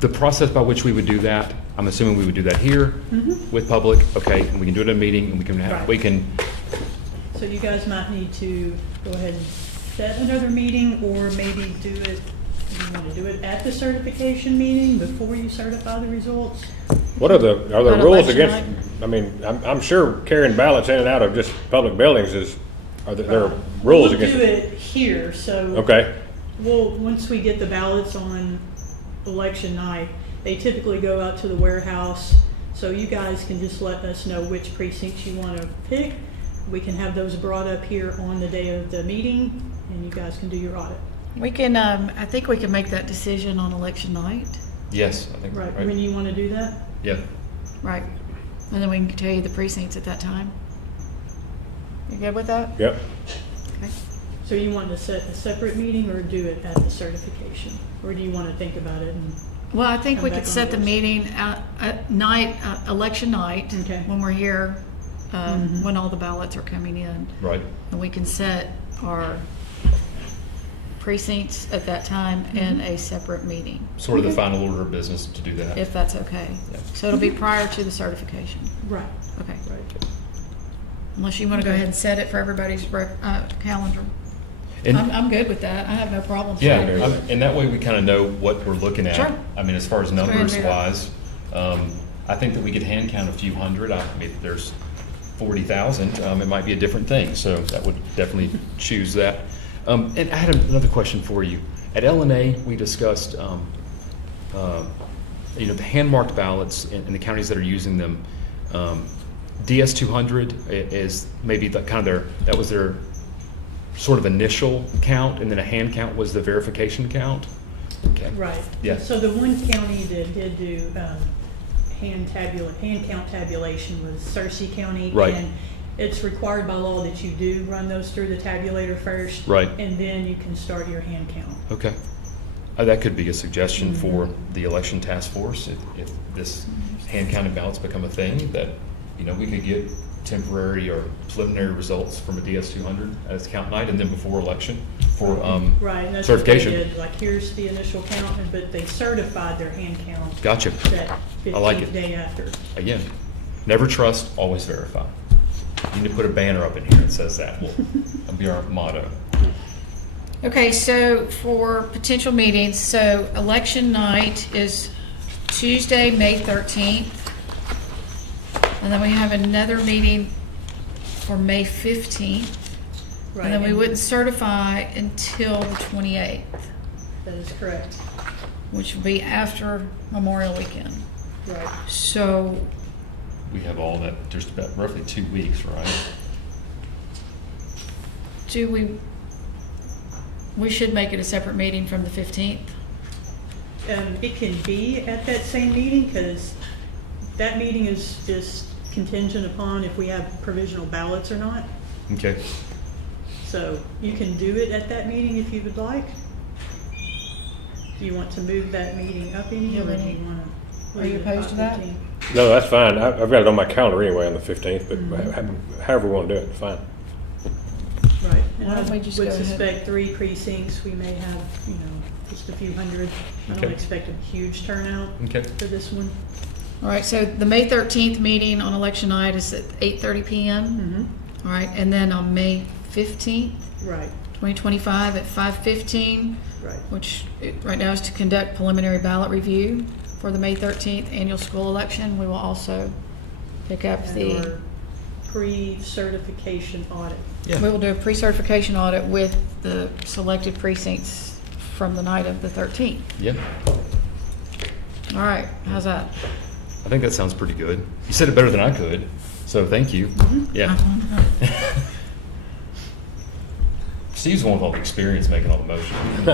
The process by which we would do that, I'm assuming we would do that here with public, okay, and we can do it at a meeting, and we can have, Right. So you guys might need to go ahead and set another meeting, or maybe do it, you want to do it at the certification meeting before you certify the results? What are the About rules election against, I mean, I'm sure carrying ballots in and out of just public buildings there are rules against We'll do it? it here, so. Okay, Once we get the ballots on election night, they typically go out to the warehouse, so you guys can just let us know which precincts you want to pick. We can have those brought up here on the day of the meeting, and you guys can do your audit. We can, I think we can make that decision on election night. Yes, I think, Right, right? when you want to do that? Yeah. Right. And then we can tell you the precincts at that time. You good with that? yep. Okay. So you want to set a separate meeting or do it at the certification? Or do you want to think about it and, Well, I think Come we back could on set the yours. meeting at night, election night. Okay. When we're here, Mhm. when all the ballots are coming in. Right. And we can set our precincts at that time in a separate meeting, Sort of the final order of business to do that. if that's okay. Yeah. So it'll be prior to the certification. right, Okay. right. Unless you want to go Okay. ahead and set it for everybody's calendar. And- I'm good with that. I have no problem. Yeah, setting it. and that way we kind of know what we're looking at. Sure. I mean, as far as go ahead and numbers do that. wise, I think that we could hand count a few hundred. I mean, if there's 40,000, it might be a different thing, so that would definitely choose that. And I had another question for you. At LNA, we discussed, the hand-marked ballots in the counties that are using them. DS200 is maybe that was their sort of initial count, and then a hand count was the verification count? Okay. Right. Yeah. So the one county that did do hand count tabulation was Searcy County. Right. And it's required by law that you do run those through the tabulator first. Right. And then you can start your hand count. Okay. That could be a suggestion for the election task force, if this hand counted ballots become a thing, that, you know, we could get temporary or preliminary results from a DS-200 as count night, and then before election for Right, and that's what they certification. did. Like, here's the initial count, but they certified their hand count Gotcha. that I like 15th it. day after. Again, never trust, always verify. You need to put a banner up in here that says that. That'll be our motto. Okay, so for potential meetings, so election night is Tuesday, May 13th. And then we have another meeting for May 15th. Right. And then we wouldn't certify until the 28th, That is correct. which would be after Memorial Weekend. Right. So, We have all that, just about roughly 2 weeks, right? we should make it a separate meeting from the 15th. It can be at that same meeting, because that meeting is just contingent upon if we have provisional ballots or not. Okay. So you can do it at that meeting if you would like. Do you want to move that meeting up any, or do you want to? Are you opposed to that? No, that's fine. I've got it on my calendar anyway on the 15th, but however we want to do it, fine. Right. And Why I don't we would just go ahead? suspect 3 precincts, we may have, just a few hundred. I don't Okay. expect a huge turnout Okay. for this one. All right, so the May 13th meeting on election night is at 8:30 p.m. All right, and then on May 15th, Right, 2025 at 5:15, right. which right now is to conduct preliminary ballot review for the May 13th annual school election. We will also pick up And the, our pre-certification audit. we will do a pre-certification audit with the selected precincts from the night of the 13th. Yeah. All right, how's that? I think that sounds pretty good. You said it better than I could, so thank you. Yeah. Steve's the one with all the experience making all the motions.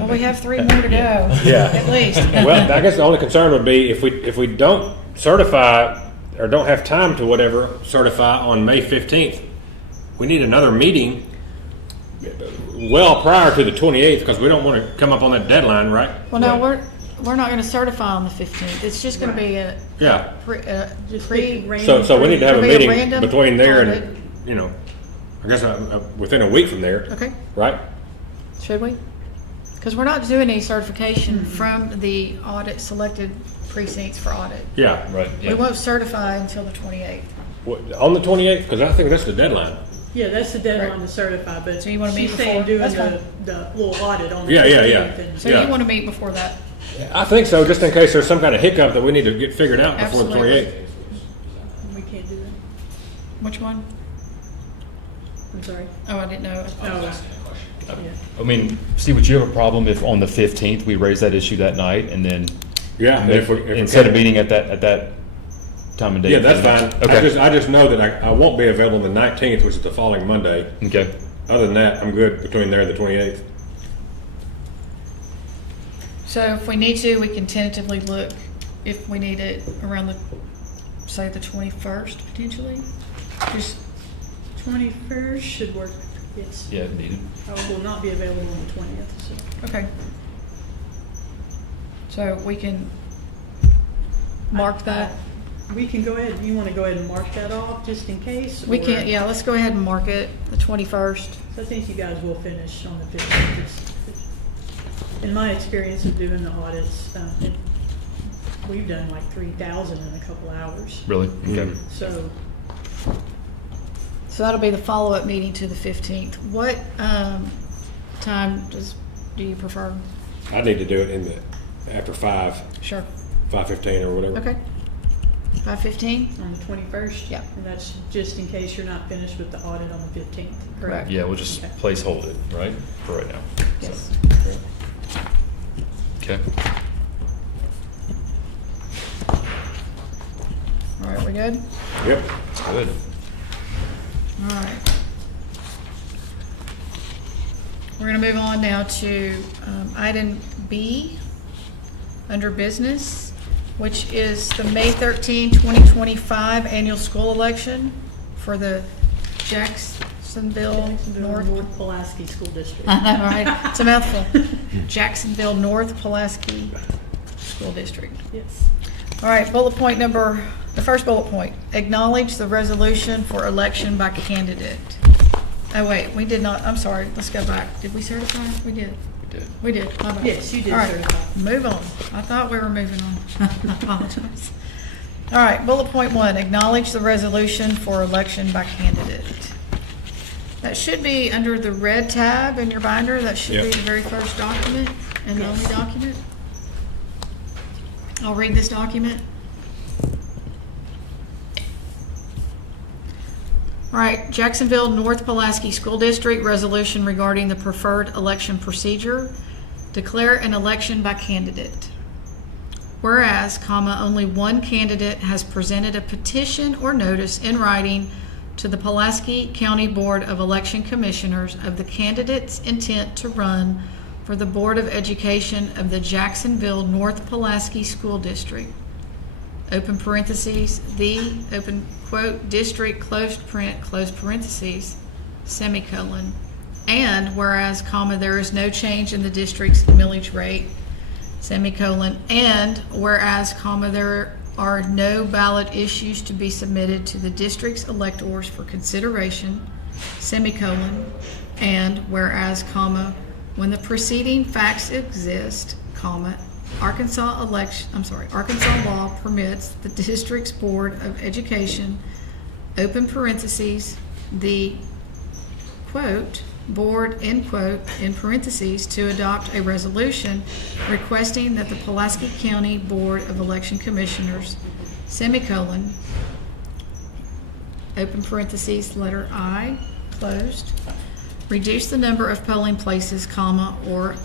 Well, we have 3 more to go. Yeah. At least. Well, I guess the only concern would be if we don't certify or don't have time to whatever certify on May 15th, we need another meeting well prior to the 28th, because we don't want to come up on that deadline, right? Well, no, we're not going to certify on the 15th. It's just going to be a Yeah. Just pre. pick random So we need to have a It'll be a meeting random between there audit. and, I guess within a week from there, Okay, right? should we? Because we're not doing any certification from the audit, selected precincts for audit. Yeah. Right, We yeah. won't certify until the 28th. On the 28th, because I think that's the deadline. Yeah, that's the deadline Right. to certify, but So you wanna meet she's saying before? doing That's the little audit on the Yeah, 15th. yeah. and- So Yeah. you want to meet before that? I think so, just in case there's some kind of hiccup that we need to get figured out before the Absolutely. 28th. We can't do that. Which one? I'm sorry. Oh, I didn't know. No, yeah. I mean, Steve, would you have a problem if on the 15th we raise that issue that night, and then Yeah. and if we instead of can- meeting at that time and date? Yeah, that's fine. Okay. I just know that I won't be available on the 19th, which is the following Monday. Okay. Other than that, I'm good between there and the 28th. So if we need to, we can tentatively look if we need it around the, say, the 21st potentially. Just 21st should work, yes. Yeah, needed. I will not be available on the 20th, so. okay. So we can mark that. We can go ahead, you want to go ahead and mark that off just in case? We or- can't. Yeah, let's go ahead and mark it the 21st. So I think you guys will finish on the 15th. In my experience of doing the audits, we've done like 3,000 in a couple hours. Really? Okay. So, So that'll be the follow-up meeting to the 15th. What time do you prefer? I need to do it after 5, Sure. 5:15 or whatever. Okay. 5:15? on the 21st? Yeah. And that's just in case you're not finished with the audit on the 15th, correct? Yeah, we'll just Okay. placehold it, right, for right now. Yes. Okay. All right, we good? Yep. That's good. All right. We're going to move on now to item B, under business, which is the May 13, 2025 annual school election for the Jacksonville North. North Pulaski School District. I know, right? It's a mouthful. Jacksonville North Pulaski School District. Yes. All right, the first bullet point, acknowledge the resolution for election by candidate. Oh, wait, we did not, I'm sorry, let's go back. Did we certify? We did. We did. My bad. Yes, you did All right, certify. move on. I thought we were moving on. I apologize. All right, bullet point 1, acknowledge the resolution for election by candidate. That should be under the red tab in your binder. That should be Yep. the very first document and the only Yes. document. I'll read this document. All right, Jacksonville North Pulaski School District resolution regarding the preferred election procedure. Declare an election by candidate. Whereas, only one candidate has presented a petition or notice in writing to the Pulaski County Board of Election Commissioners of the candidate's intent to run for the Board of Education of the Jacksonville North Pulaski School District. Open parentheses, the, open quote, district, closed parentheses, semicolon. And whereas, there is no change in the district's millage rate, semicolon. And whereas, there are no ballot issues to be submitted to the district's electors for consideration, semicolon. And whereas, when the preceding facts exist, Arkansas law permits the district's Board of Education, open parentheses, the quote, board, end quote, in parentheses, to adopt a resolution requesting that the Pulaski County Board of Election Commissioners, semicolon, open parentheses, letter I, closed, reduce the number of polling places, or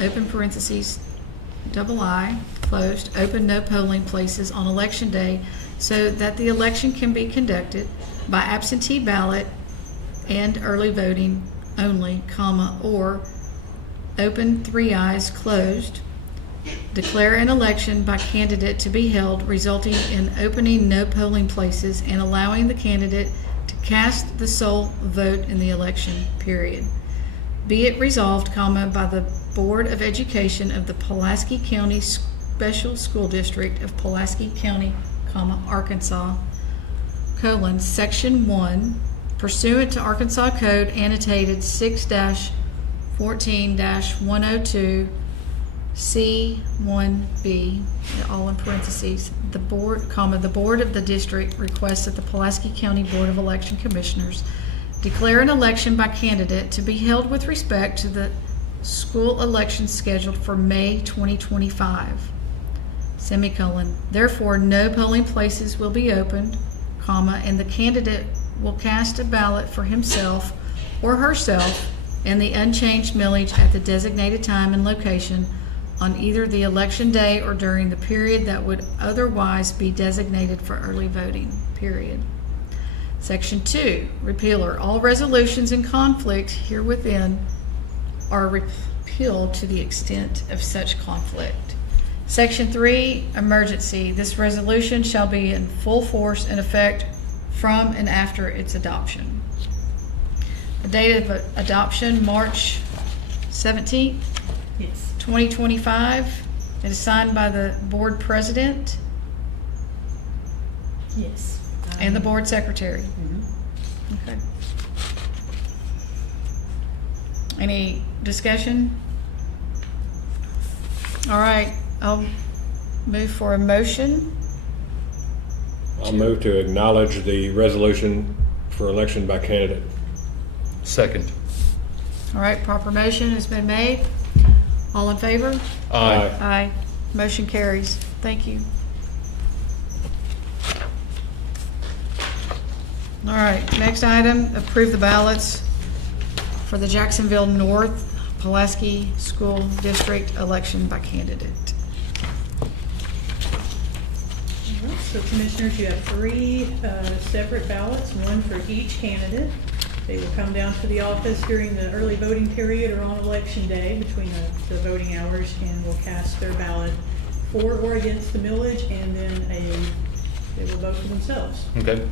open parentheses, double I, closed, open no polling places on election day so that the election can be conducted by absentee ballot and early voting only, or open 3 I's, closed, declare an election by candidate to be held resulting in opening no polling places and allowing the candidate to cast the sole vote in the election, period. Be it resolved, by the Board of Education of the Pulaski County Special School District of Pulaski County, Arkansas, Section 1, pursuant to Arkansas Code annotated 6-14-102, C1B, all in parentheses, the board of the district requests that the Pulaski County Board of Election Commissioners declare an election by candidate to be held with respect to the school election scheduled for May 2025, semicolon. Therefore, no polling places will be opened, and the candidate will cast a ballot for himself or herself in the unchanged millage at the designated time and location on either the election day or during the period that would otherwise be designated for early voting, period. Section 2, repealer. All resolutions in conflict herewithin are repealed to the extent of such conflict. Section 3, emergency. This resolution shall be in full force and effect from and after its adoption. The date of adoption, March 17th, Yes. 2025. It is signed by the board president Yes. and the board secretary. Mhm. Okay. Any discussion? All right, I'll move for a motion. I'll move to acknowledge the resolution for election by candidate. Second. All right, proper motion has been made. All in favor? Aye. Aye. Motion carries. Thank you. All right, next item, approve the ballots for the Jacksonville North Pulaski School District election by candidate. So Commissioners, you have three separate ballots, one for each candidate. They will come down to the office during the early voting period or on election day between the voting hours and will cast their ballot for or against the millage, and then they will vote for themselves. Okay.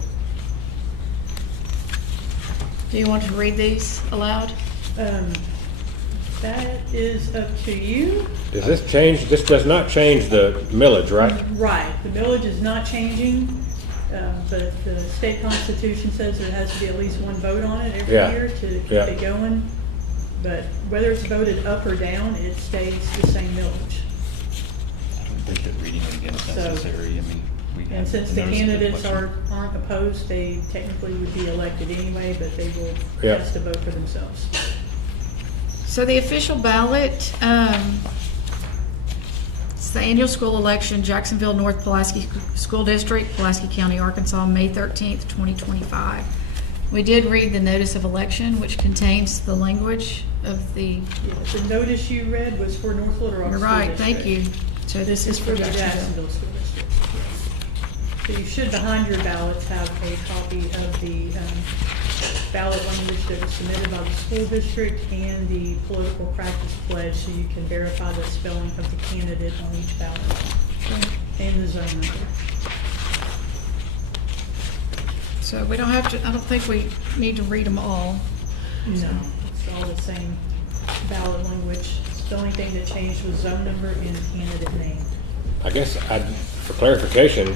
Do you want to read these aloud? That is up to you. Does this change, this does not change the millage, right? Right, the millage is not changing, but the state constitution says there has to be at least one vote on it every Yeah. year to keep Yeah. it going. But whether it's voted up or down, it stays the same millage. I don't think that reading it again is So- necessary. I mean, we have. And since the notice of candidates election. aren't opposed, they technically would be elected anyway, but they will Yeah. cast a vote for themselves. So the official ballot, it's the annual school election, Jacksonville North Pulaski School District, Pulaski County, Arkansas, May 13th, 2025. We did read the notice of election, which contains the language of the, Yeah, the notice you read was for North Little Rock you're School right, thank District. you. So This is for the Jacksonville School District. Yes. So you should, behind your ballots, have a copy of the ballot language that was submitted by the school district and the political practice pledge, so you can verify the spelling of the candidate on each ballot and the zone number. So we don't have to, I don't think we need to read them all. No, it's all the same ballot language. The only thing that changed was zone number and candidate name. I guess for clarification,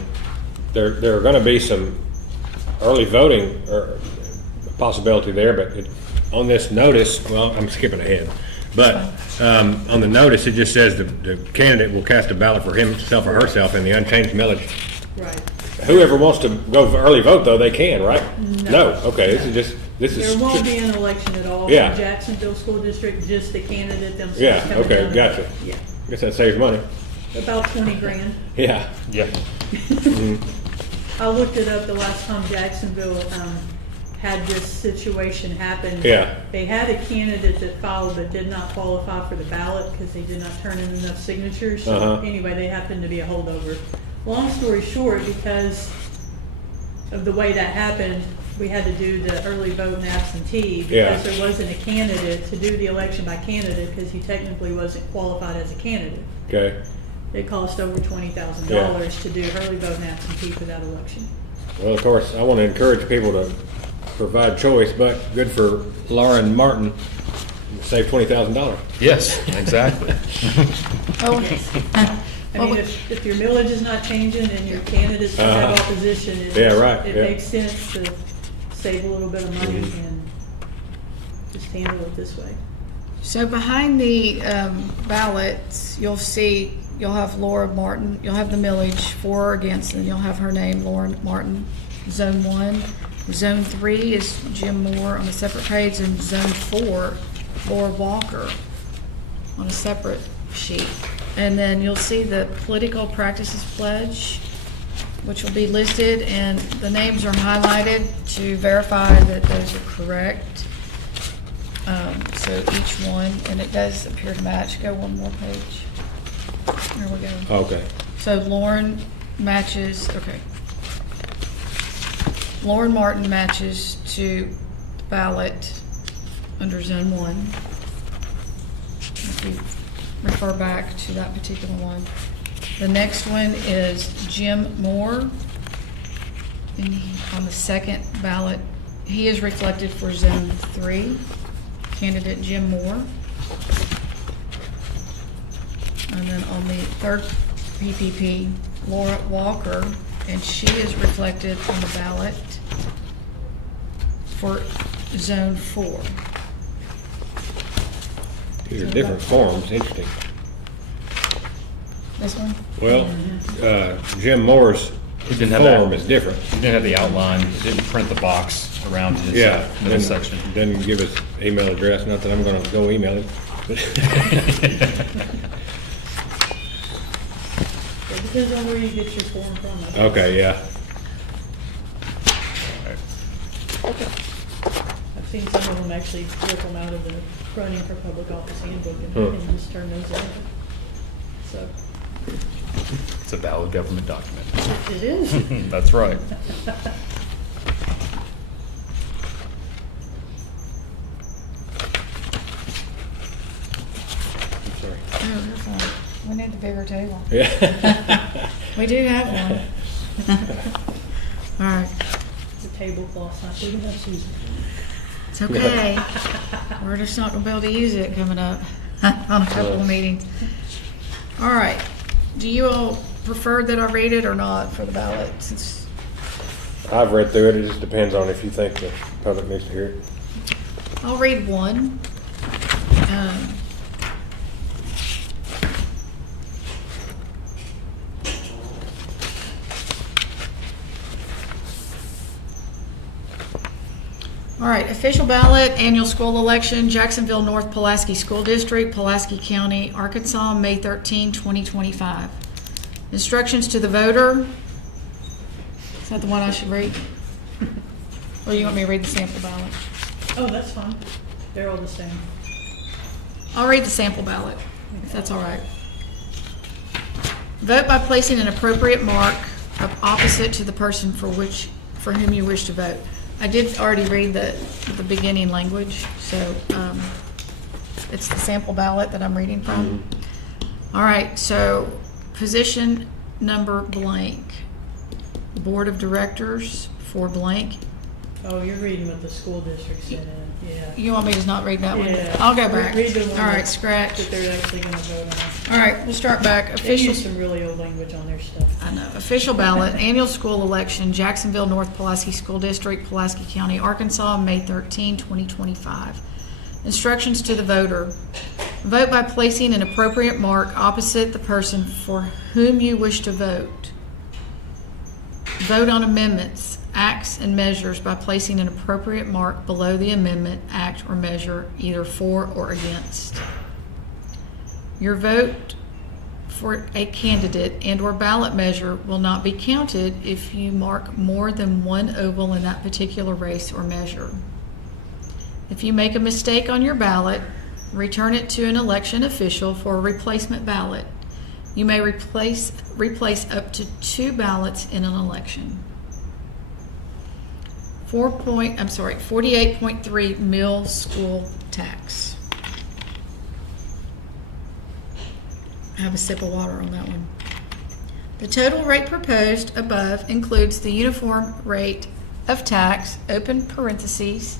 there are gonna be some early voting or possibility there, but on this notice, well, I'm skipping ahead. But, on the notice, it just says the candidate will cast a ballot for himself or herself in the unchanged millage. Right. Whoever wants to go for early vote, though, they can, right? No. Okay, this is. There won't be an election at all Yeah. in Jacksonville School District, just the candidate themselves. Yeah, coming okay, down. gotcha. Yeah, Guess that saves money. about 20 grand. Yeah. Yeah. I looked it up the last time Jacksonville had this situation happen. Yeah. They had a candidate that filed but did not qualify for the ballot because they did not turn in enough signatures. So Uh-huh. anyway, they happened to be a holdover. Long story short, because of the way that happened, we had to do the early vote and absentee Yeah. because there wasn't a candidate to do the election by candidate because he technically wasn't qualified as a candidate. Okay. It cost over $20,000 to do early vote and absentee for that election. Well, of course, I want to encourage people to provide choice, but good for Lauren Martin, save $20,000. Yes, exactly. Oh, I mean, if your millage is not changing and your candidates don't have opposition, Yeah, right, it yeah. makes sense to save a little bit of money and just handle it this way. So behind the ballots, you'll have Laura Martin, you'll have the millage for or against, and you'll have her name, Lauren Martin, Zone 1. Zone 3 is Jim Moore on a separate page, and Zone 4, Laura Walker on a separate sheet. And then you'll see the political practices pledge, which will be listed, and the names are highlighted to verify that those are correct. So each one, and it does appear to match. Go one more page. There we go. Okay. So Lauren matches, okay. Lauren Martin matches to the ballot under Zone 1. If you refer back to that particular one. The next one is Jim Moore. On the second ballot, he is reflected for Zone 3, candidate Jim Moore. And then on the third PPP, Laura Walker, and she is reflected on the ballot for Zone 4. These are different forms, interesting. This one? Well, Jim Moore's He didn't have that. form is different. He didn't have the outline, he didn't print the box around his Yeah. middle section. Didn't give his email address, not that I'm gonna go email him. It depends on where you get your form from. Okay, yeah. I've seen some of them actually rip them out of the running for public office handbook and just turn those in. So, It's a valid government document. it is. That's right. Oh, you're fine. We need the bigger table. Yeah. We do have one. All right, The tablecloth's not big enough, Susan. it's okay. We're just not gonna be able to use it coming up on a couple of meetings. All right, do you all prefer that I read it or not for the ballot? Since I've read through it. It just depends on if you think the public needs to hear it. I'll read one. All right, official ballot, annual school election, Jacksonville North Pulaski School District, Pulaski County, Arkansas, May 13, 2025. Instructions to the voter. Is that the one I should read? Or you want me to read the sample ballot? Oh, that's fine. They're all the same. I'll read the sample ballot, if that's all right. Vote by placing an appropriate mark opposite to the person for whom you wish to vote. I did already read the beginning language, so it's the sample ballot that I'm reading from. All right, so position number blank, Board of Directors for blank. Oh, you're reading what the school district sent in, yeah. You want me to not read that one? Yeah. I'll go back. Read the one All right, that scratch. they're actually gonna vote on. All right, we'll start back. They Official. use some really old language on their stuff. I know. Official ballot, annual school election, Jacksonville North Pulaski School District, Pulaski County, Arkansas, May 13, 2025. Instructions to the voter. Vote by placing an appropriate mark opposite the person for whom you wish to vote. Vote on amendments, acts, and measures by placing an appropriate mark below the amendment, act, or measure, either for or against. Your vote for a candidate and/or ballot measure will not be counted if you mark more than one oval in that particular race or measure. If you make a mistake on your ballot, return it to an election official for a replacement ballot. You may replace up to 2 ballots in an election. 48.3 mill school tax. I have a sip of water on that one. The total rate proposed above includes the uniform rate of tax, open parentheses,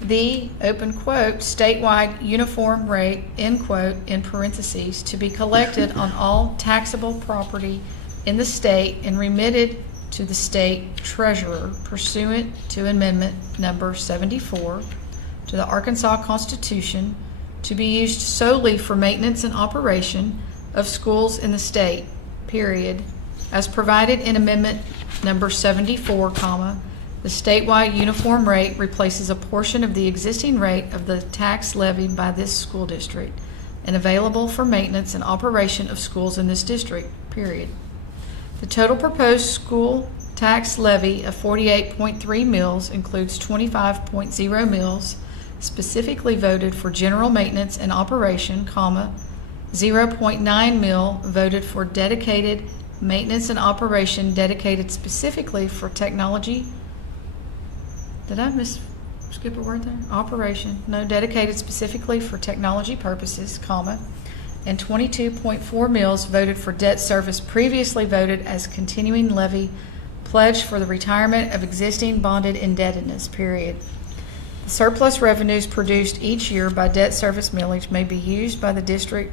the, open quote, statewide uniform rate, end quote, in parentheses, to be collected on all taxable property in the state and remitted to the state treasurer pursuant to amendment number 74 to the Arkansas Constitution, to be used solely for maintenance and operation of schools in the state, period, as provided in amendment number 74, comma, the statewide uniform rate replaces a portion of the existing rate of the tax levied by this school district and available for maintenance and operation of schools in this district, period. The total proposed school tax levy of 48.3 mills includes 25.0 mills specifically voted for general maintenance and operation, comma, 0.9 mill voted for dedicated maintenance and operation dedicated specifically for technology. Did I skip a word there? Operation. No, dedicated specifically for technology purposes, comma, and 22.4 mills voted for debt service previously voted as continuing levy pledged for the retirement of existing bonded indebtedness, period. The surplus revenues produced each year by debt service millage may be used by the district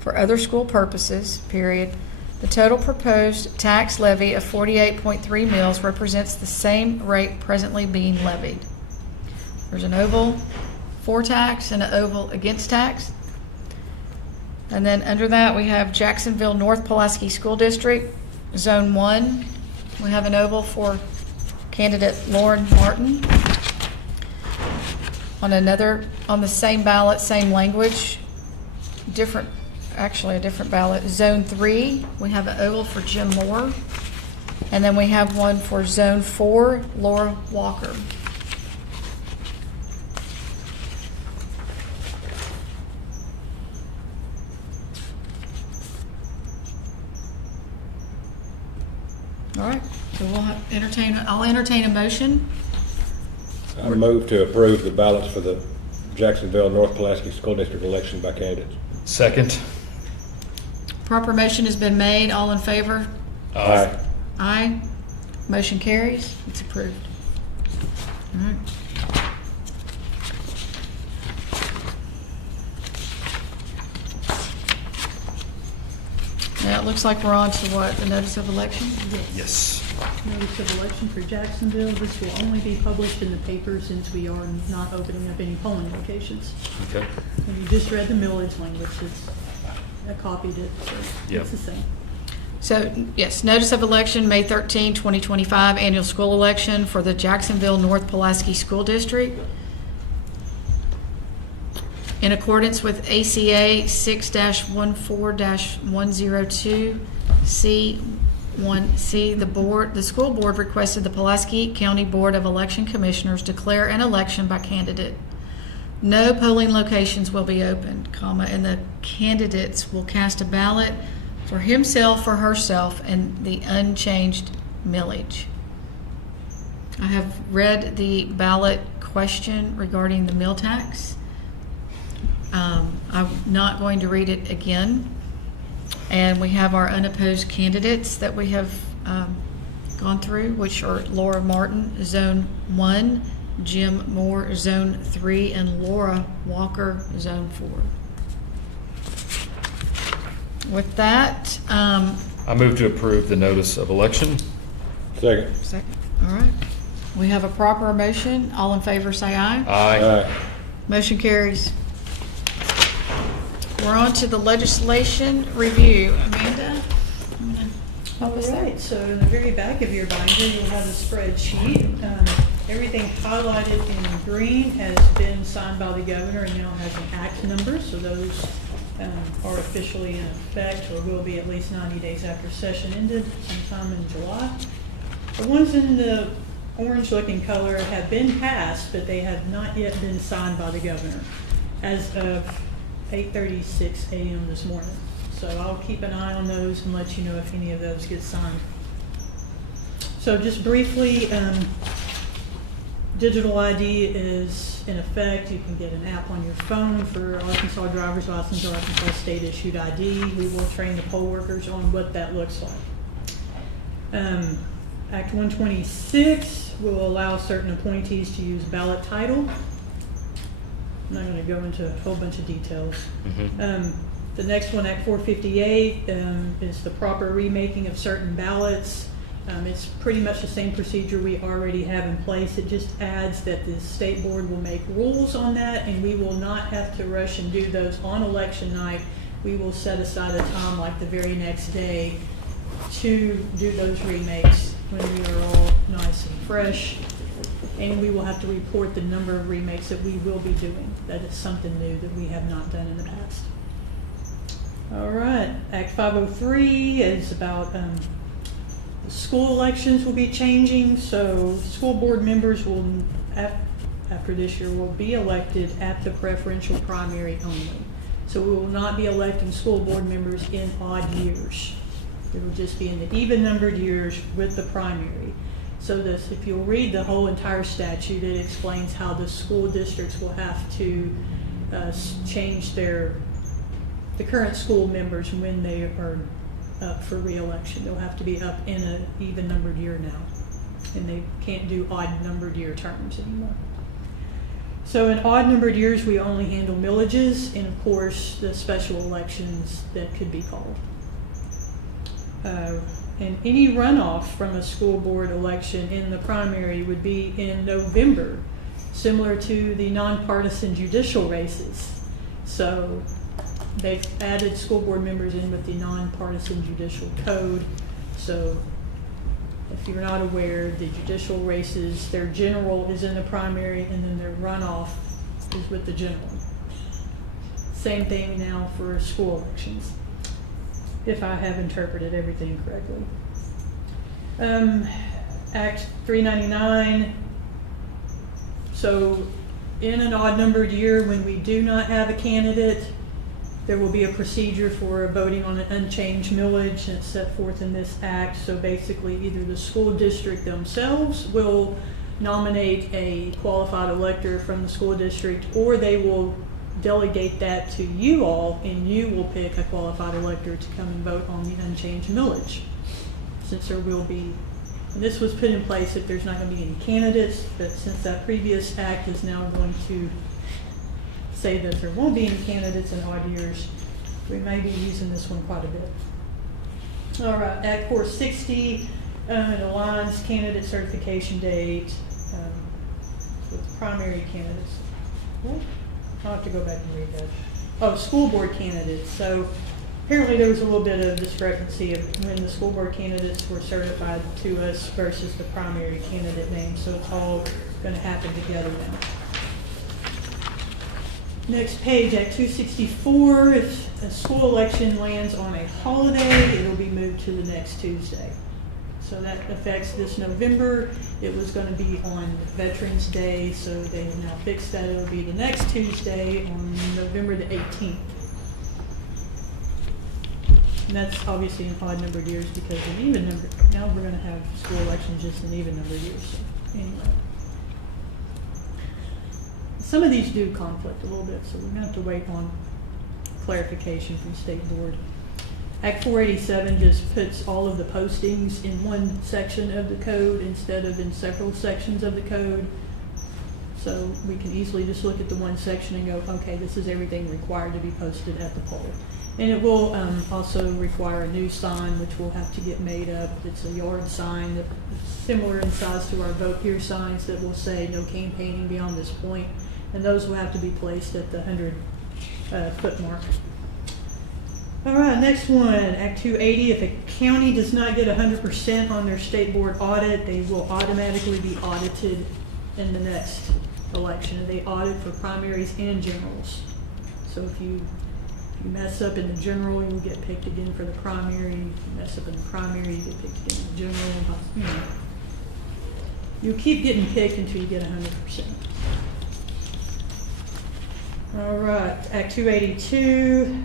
for other school purposes, period. The total proposed tax levy of 48.3 mills represents the same rate presently being levied. There's an oval for tax and an oval against tax. And then under that, we have Jacksonville North Pulaski School District, Zone 1. We have an oval for candidate Lauren Martin. On the same ballot, same language, a different ballot. Zone 3, we have an oval for Jim Moore. And then we have one for Zone 4, Laura Walker. All right, so I'll entertain a motion. I move to approve the ballots for the Jacksonville North Pulaski School District election by candidates. Second. Proper motion has been made. All in favor? Aye. Aye. Motion carries. It's approved. All right. Now, it looks like we're on to what, the notice of election? Yes. Notice of election for Jacksonville. This will only be published in the paper since we are not opening up any polling locations. Okay. And you just read the millage language. I copied it, so Yep. it's the same. So, yes, notice of election, May 13, 2025, annual school election for the Jacksonville North Pulaski School District. In accordance with ACA 6-14-102C1C, the school board requested the Pulaski County Board of Election Commissioners declare an election by candidate. No polling locations will be opened, and the candidates will cast a ballot for himself or herself and the unchanged millage. I have read the ballot question regarding the mill tax. I'm not going to read it again. And we have our unopposed candidates that we have gone through, which are Laura Martin, Zone 1, Jim Moore, Zone 3, and Laura Walker, Zone 4. With that, I move to approve the notice of election. Second. second, all right. We have a proper motion. All in favor, say aye. Aye. Motion carries. We're on to the legislation review. Amanda, you wanna help us All there? right, so in the very back of your binder, you'll have a spreadsheet. Everything highlighted in green has been signed by the governor and now has an act number, so those are officially in effect, or will be at least 90 days after session ended, sometime in July. The ones in the orange-looking color have been passed, but they have not yet been signed by the governor as of 8:36 a.m. this morning. So I'll keep an eye on those and let you know if any of those get signed. So just briefly, digital ID is in effect. You can get an app on your phone for Arkansas driver's license or Arkansas state issued ID. We will train the poll workers on what that looks like. Act 126 will allow certain appointees to use ballot title. I'm not going to go into a whole bunch of details. The next one, Act 458, is the proper remaking of certain ballots. It's pretty much the same procedure we already have in place. It just adds that the state board will make rules on that, and we will not have to rush and do those on election night. We will set aside a time like the very next day to do those remakes when we are all nice and fresh. And we will have to report the number of remakes that we will be doing. That is something new that we have not done in the past. All right, Act 503 is about the school elections will be changing. So school board members will, after this year, will be elected at the preferential primary only. So we will not be electing school board members in odd years. It will just be in the even numbered years with the primary. So this, if you'll read the whole entire statute, it explains how the school districts will have to change the current school members when they are up for re-election. They'll have to be up in an even numbered year now, and they can't do odd numbered year terms anymore. So in odd numbered years, we only handle millages and of course the special elections that could be called. And any runoff from a school board election in the primary would be in November, similar to the nonpartisan judicial races. So they've added school board members in with the nonpartisan judicial code. So if you're not aware, the judicial races, their general is in the primary and then their runoff is with the general. Same thing now for school elections, if I have interpreted everything correctly. Act 399. So in an odd numbered year, when we do not have a candidate, there will be a procedure for voting on an unchanged millage that's set forth in this act. So basically either the school district themselves will nominate a qualified elector from the school district, or they will delegate that to you all, and you will pick a qualified elector to come and vote on the unchanged millage. Since there will be, and this was put in place if there's not going to be any candidates, but since that previous act is now going to say that there won't be any candidates in odd years, we may be using this one quite a bit. All right, Act 460, it aligns candidate certification date with primary candidates. What? I'll have to go back and read that. Oh, school board candidates. So apparently there was a little bit of discrepancy of when the school board candidates were certified to us versus the primary candidate name. So it's all going to happen together now. Next page, Act 264, if a school election lands on a holiday, it will be moved to the next Tuesday. So that affects this November. It was going to be on Veterans Day, so they have now fixed that. It'll be the next Tuesday on November the 18th. And that's obviously in odd numbered years because in even number, now we're going to have school elections just in even numbered years. So anyway. Some of these do conflict a little bit, so we're going to have to wait on clarification from State Board. Act 487 just puts all of the postings in one section of the code instead of in several sections of the code. So we can easily just look at the one section and go, okay, this is everything required to be posted at the poll. And it will also require a new sign, which will have to get made up. It's a yard sign that's similar in size to our Vote Here signs that will say no campaigning beyond this point. And those will have to be placed at the 100-foot mark. All right, next one, Act 280. If a county does not get 100% on their state board audit, they will automatically be audited in the next election. And they audit for primaries and generals. So if you mess up in the general, you'll get picked again for the primary. If you mess up in the primary, you get picked again in the general. You know, you'll keep getting picked until you get 100%. All right, Act 282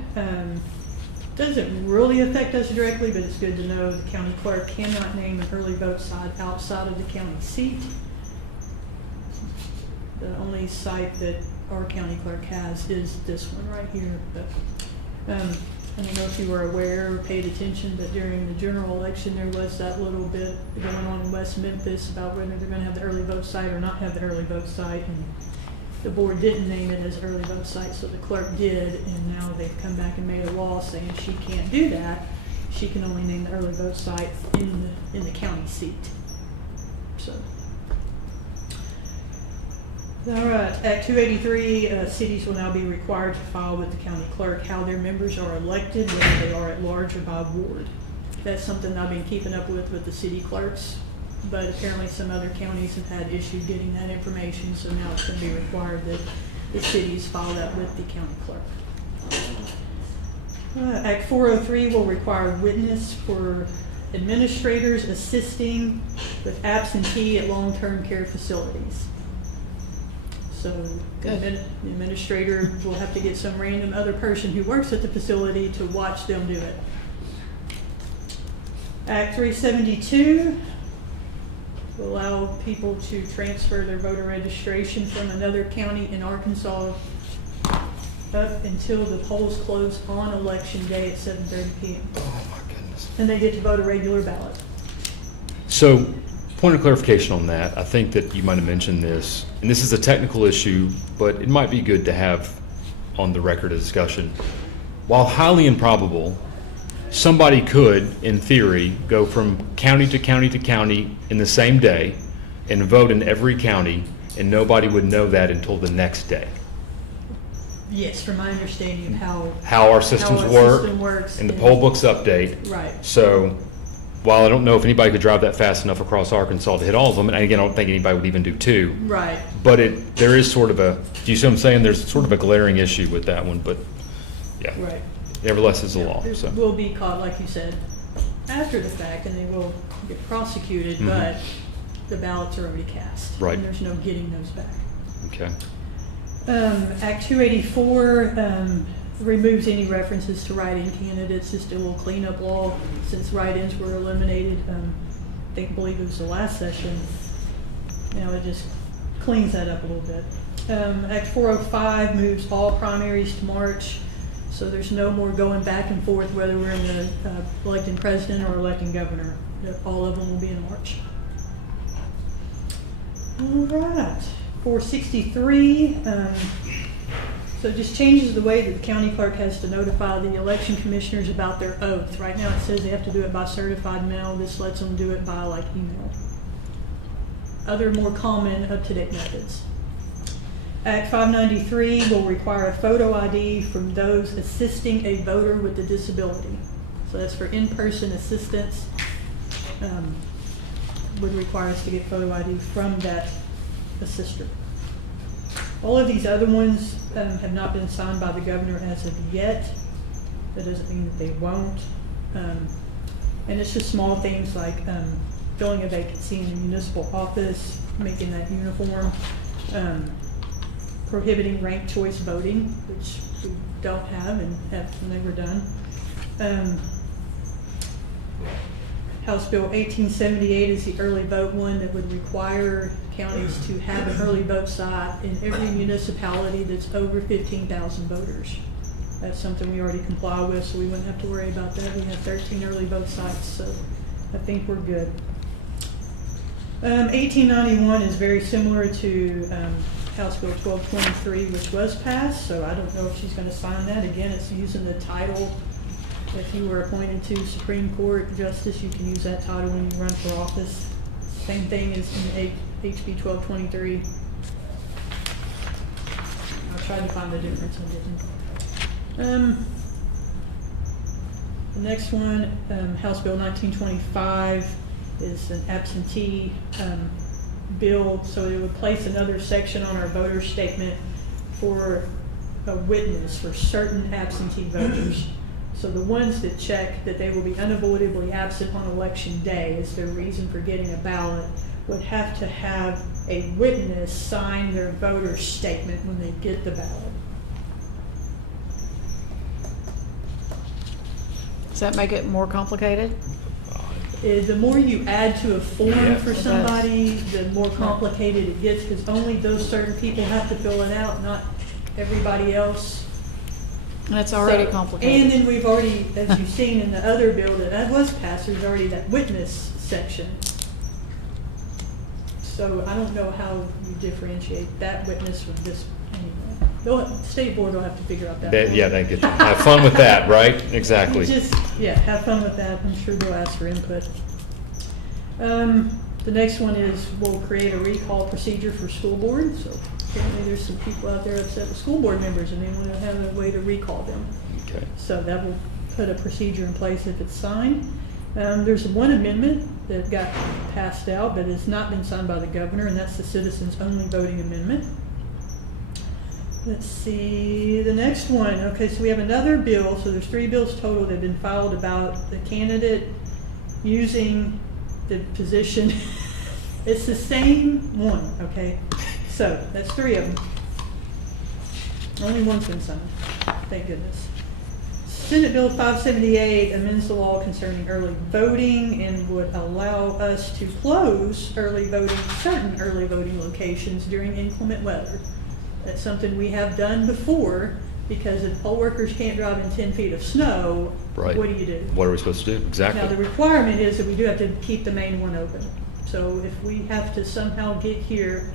doesn't really affect us directly, but it's good to know the county clerk cannot name an early vote site outside of the county seat. The only site that our county clerk has is this one right here. But I don't know if you were aware or paid attention, but during the general election, there was that little bit going on in West Memphis about whether they're going to have the early vote site or not have the early vote site. And the board didn't name it as early vote site, so the clerk did, and now they've come back and made a law saying she can't do that. She can only name the early vote site in the county seat. So, all right, Act 283, cities will now be required to file with the county clerk how their members are elected, whether they are at large or by ward. That's something I've been keeping up with the city clerks. But apparently some other counties have had issue getting that information, so now it's going to be required that the cities file that with the county clerk. Act 403 will require witness for administrators assisting with absentee at long-term care facilities. So the administrator will have to get some random other person who works at the facility to watch them do it. Act 372 will allow people to transfer their voter registration from another county in Arkansas up until the polls close on election day at 7:30 p.m. Oh my goodness. And they get to vote a regular ballot. So, point of clarification on that, I think that you might have mentioned this, and this is a technical issue, but it might be good to have on the record a discussion. While highly improbable, somebody could, in theory, go from county to county to county in the same day and vote in every county, and nobody would know that until the next day. Yes, from my understanding of How our systems work system works and the poll books update. Right. So while I don't know if anybody could drive that fast enough across Arkansas to hit all of them, and again, I don't think anybody would even do two. Right. But there is sort of do you see what I'm saying? There's sort of a glaring issue with that one, but yeah. Right. Nevertheless, it's a law. There So. will be caught, like you said, after the fact, and they will get prosecuted, Mhm. but the ballots are already cast. Right. And there's no getting those back. Okay. Act 284 removes any references to write-in candidates. Just a little cleanup law since write-ins were eliminated. I believe it was the last session. Now it just cleans that up a little bit. Act 405 moves all primaries to March, so there's no more going back and forth whether we're in the electing president or electing governor. All of them will be in March. All right, 463. So it just changes the way that the county clerk has to notify the election commissioners about their oath. Right now it says they have to do it by certified mail. This lets them do it by like email. Other more common up-to-date methods. Act 593 will require a photo ID from those assisting a voter with a disability. So that's for in-person assistance. Would require us to get photo ID from that assister. All of these other ones have not been signed by the governor as of yet. That doesn't mean that they won't. And it's just small things like filling a vacancy in a municipal office, making that uniform, prohibiting ranked choice voting, which we don't have and have never done. House Bill 1878 is the early vote one that would require counties to have an early vote site in every municipality that's over 15,000 voters. That's something we already comply with, so we wouldn't have to worry about that. We have 13 early vote sites, so I think we're good. 1891 is very similar to House Bill 1223, which was passed, so I don't know if she's going to sign that. Again, it's using the title. If you were appointed to Supreme Court Justice, you can use that title when you run for office. Same thing as in HB 1223. I tried to find the difference and didn't. The next one, House Bill 1925, is an absentee bill, so it would place another section on our voter statement for a witness for certain absentee voters. So the ones that check that they will be unavoidably absent on election day as their reason for getting a ballot would have to have a witness sign their voter statement when they get the ballot. Does that make it more complicated? The more you add to a form Yeah. for somebody, the more complicated it gets, because only those certain people have to fill it out, not everybody else. That's already So- complicated. And then we've already, as you've seen in the other bill that was passed, there's already that witness section. So I don't know how you differentiate that witness from this anyway. The state board will have to figure out that. Yeah, they get, have fun with that, right? Exactly. Just, yeah, have fun with that. I'm sure they'll ask for input. The next one is we'll create a recall procedure for school board. So apparently there's some people out there upset with school board members and they want to have a way to recall them. Okay. So that will put a procedure in place if it's signed. There's one amendment that got passed out but has not been signed by the governor, and that's the citizens only voting amendment. Let's see, the next one. Okay, so we have another bill. So there's 3 bills total that have been filed about the candidate using the position. It's the same one, okay? So that's 3 of them. Only one's been signed, thank goodness. Senate Bill 578 amends the law concerning early voting and would allow us to close early voting, certain early voting locations during inclement weather. That's something we have done before, because if poll workers can't drive in 10 feet of snow, Right. what do you do? What are we supposed to do? Exactly. Now, the requirement is that we do have to keep the main one open. So if we have to somehow get here,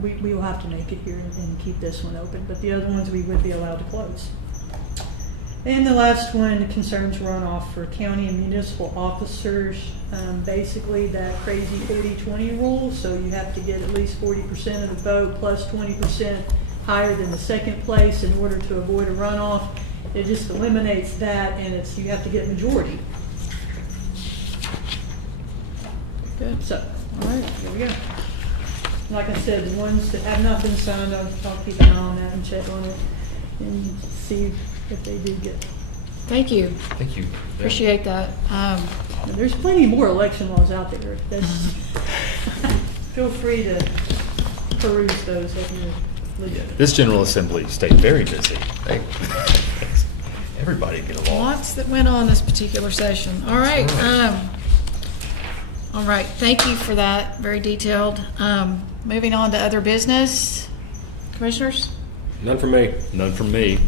we will have to make it here and keep this one open, but the other ones we would be allowed to close. And the last one concerns runoff for county and municipal officers. Basically that crazy 40-20 rule, so you have to get at least 40% of the vote plus 20% higher than the second place in order to avoid a runoff. It just eliminates that, and you have to get majority. Good. So, all right, here we go. Like I said, the ones that have not been signed, I'll keep an eye on that and check on it and see if they did get. Thank you. Thank you. Appreciate that. And there's plenty more election laws out there. Feel free to peruse those at your leisure. This General Assembly stayed very busy. Everybody get along. Lots that went on this particular session. All right. All right, thank you for that, very detailed. Moving on to other business. Commissioners? None for me. None from me.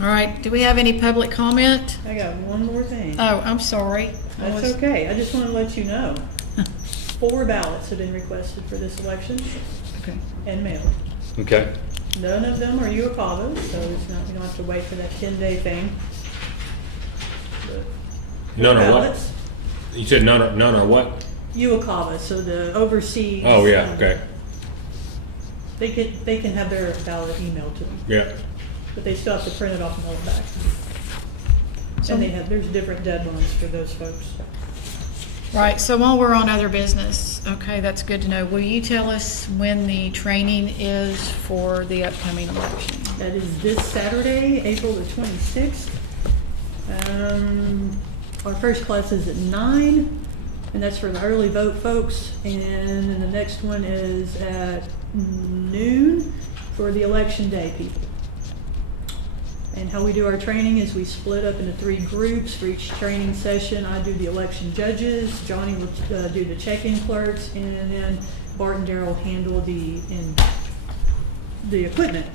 All right, do we have any public comment? I got one more thing. Oh, I'm sorry. I That's was- okay, I just want to let you know. 4 ballots have been requested for this election Okay. and mailed. Okay. None of them are UOCAVA, so it's not, you don't have to wait for that 10-day thing. But None are what? ballots, You said none are what? UOCAVA, so the overseas. Oh, yeah, okay, They can have their ballot emailed to them, yeah. but they still have to print it off and mail it back. And there's different deadlines for those folks. Right, so while we're on other business, okay, that's good to know. Will you tell us when the training is for the upcoming election? That is this Saturday, April the 26th. Our first class is at 9, and that's for the early vote folks. And then the next one is at noon for the election day people. And how we do our training is we split up into 3 groups for each training session. I do the election judges, Johnny will do the check-in clerks, and then Bart and Daryl handle the equipment.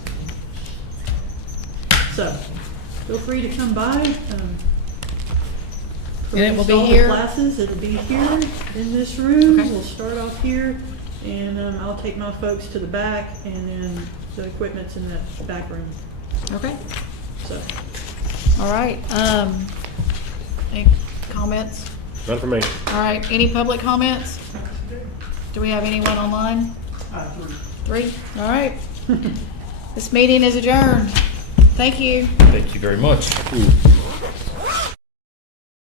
So, feel free to come by. And it will be all the here? Classes, it'll be here in this room. Okay. We'll start off here, and I'll take my folks to the back, and then the equipment's in that back room. Okay, So, all right. Any comments? None for me. All right, any public comments? Do we have anyone online? 3? All right. This meeting is adjourned. Thank you. Thank you very much.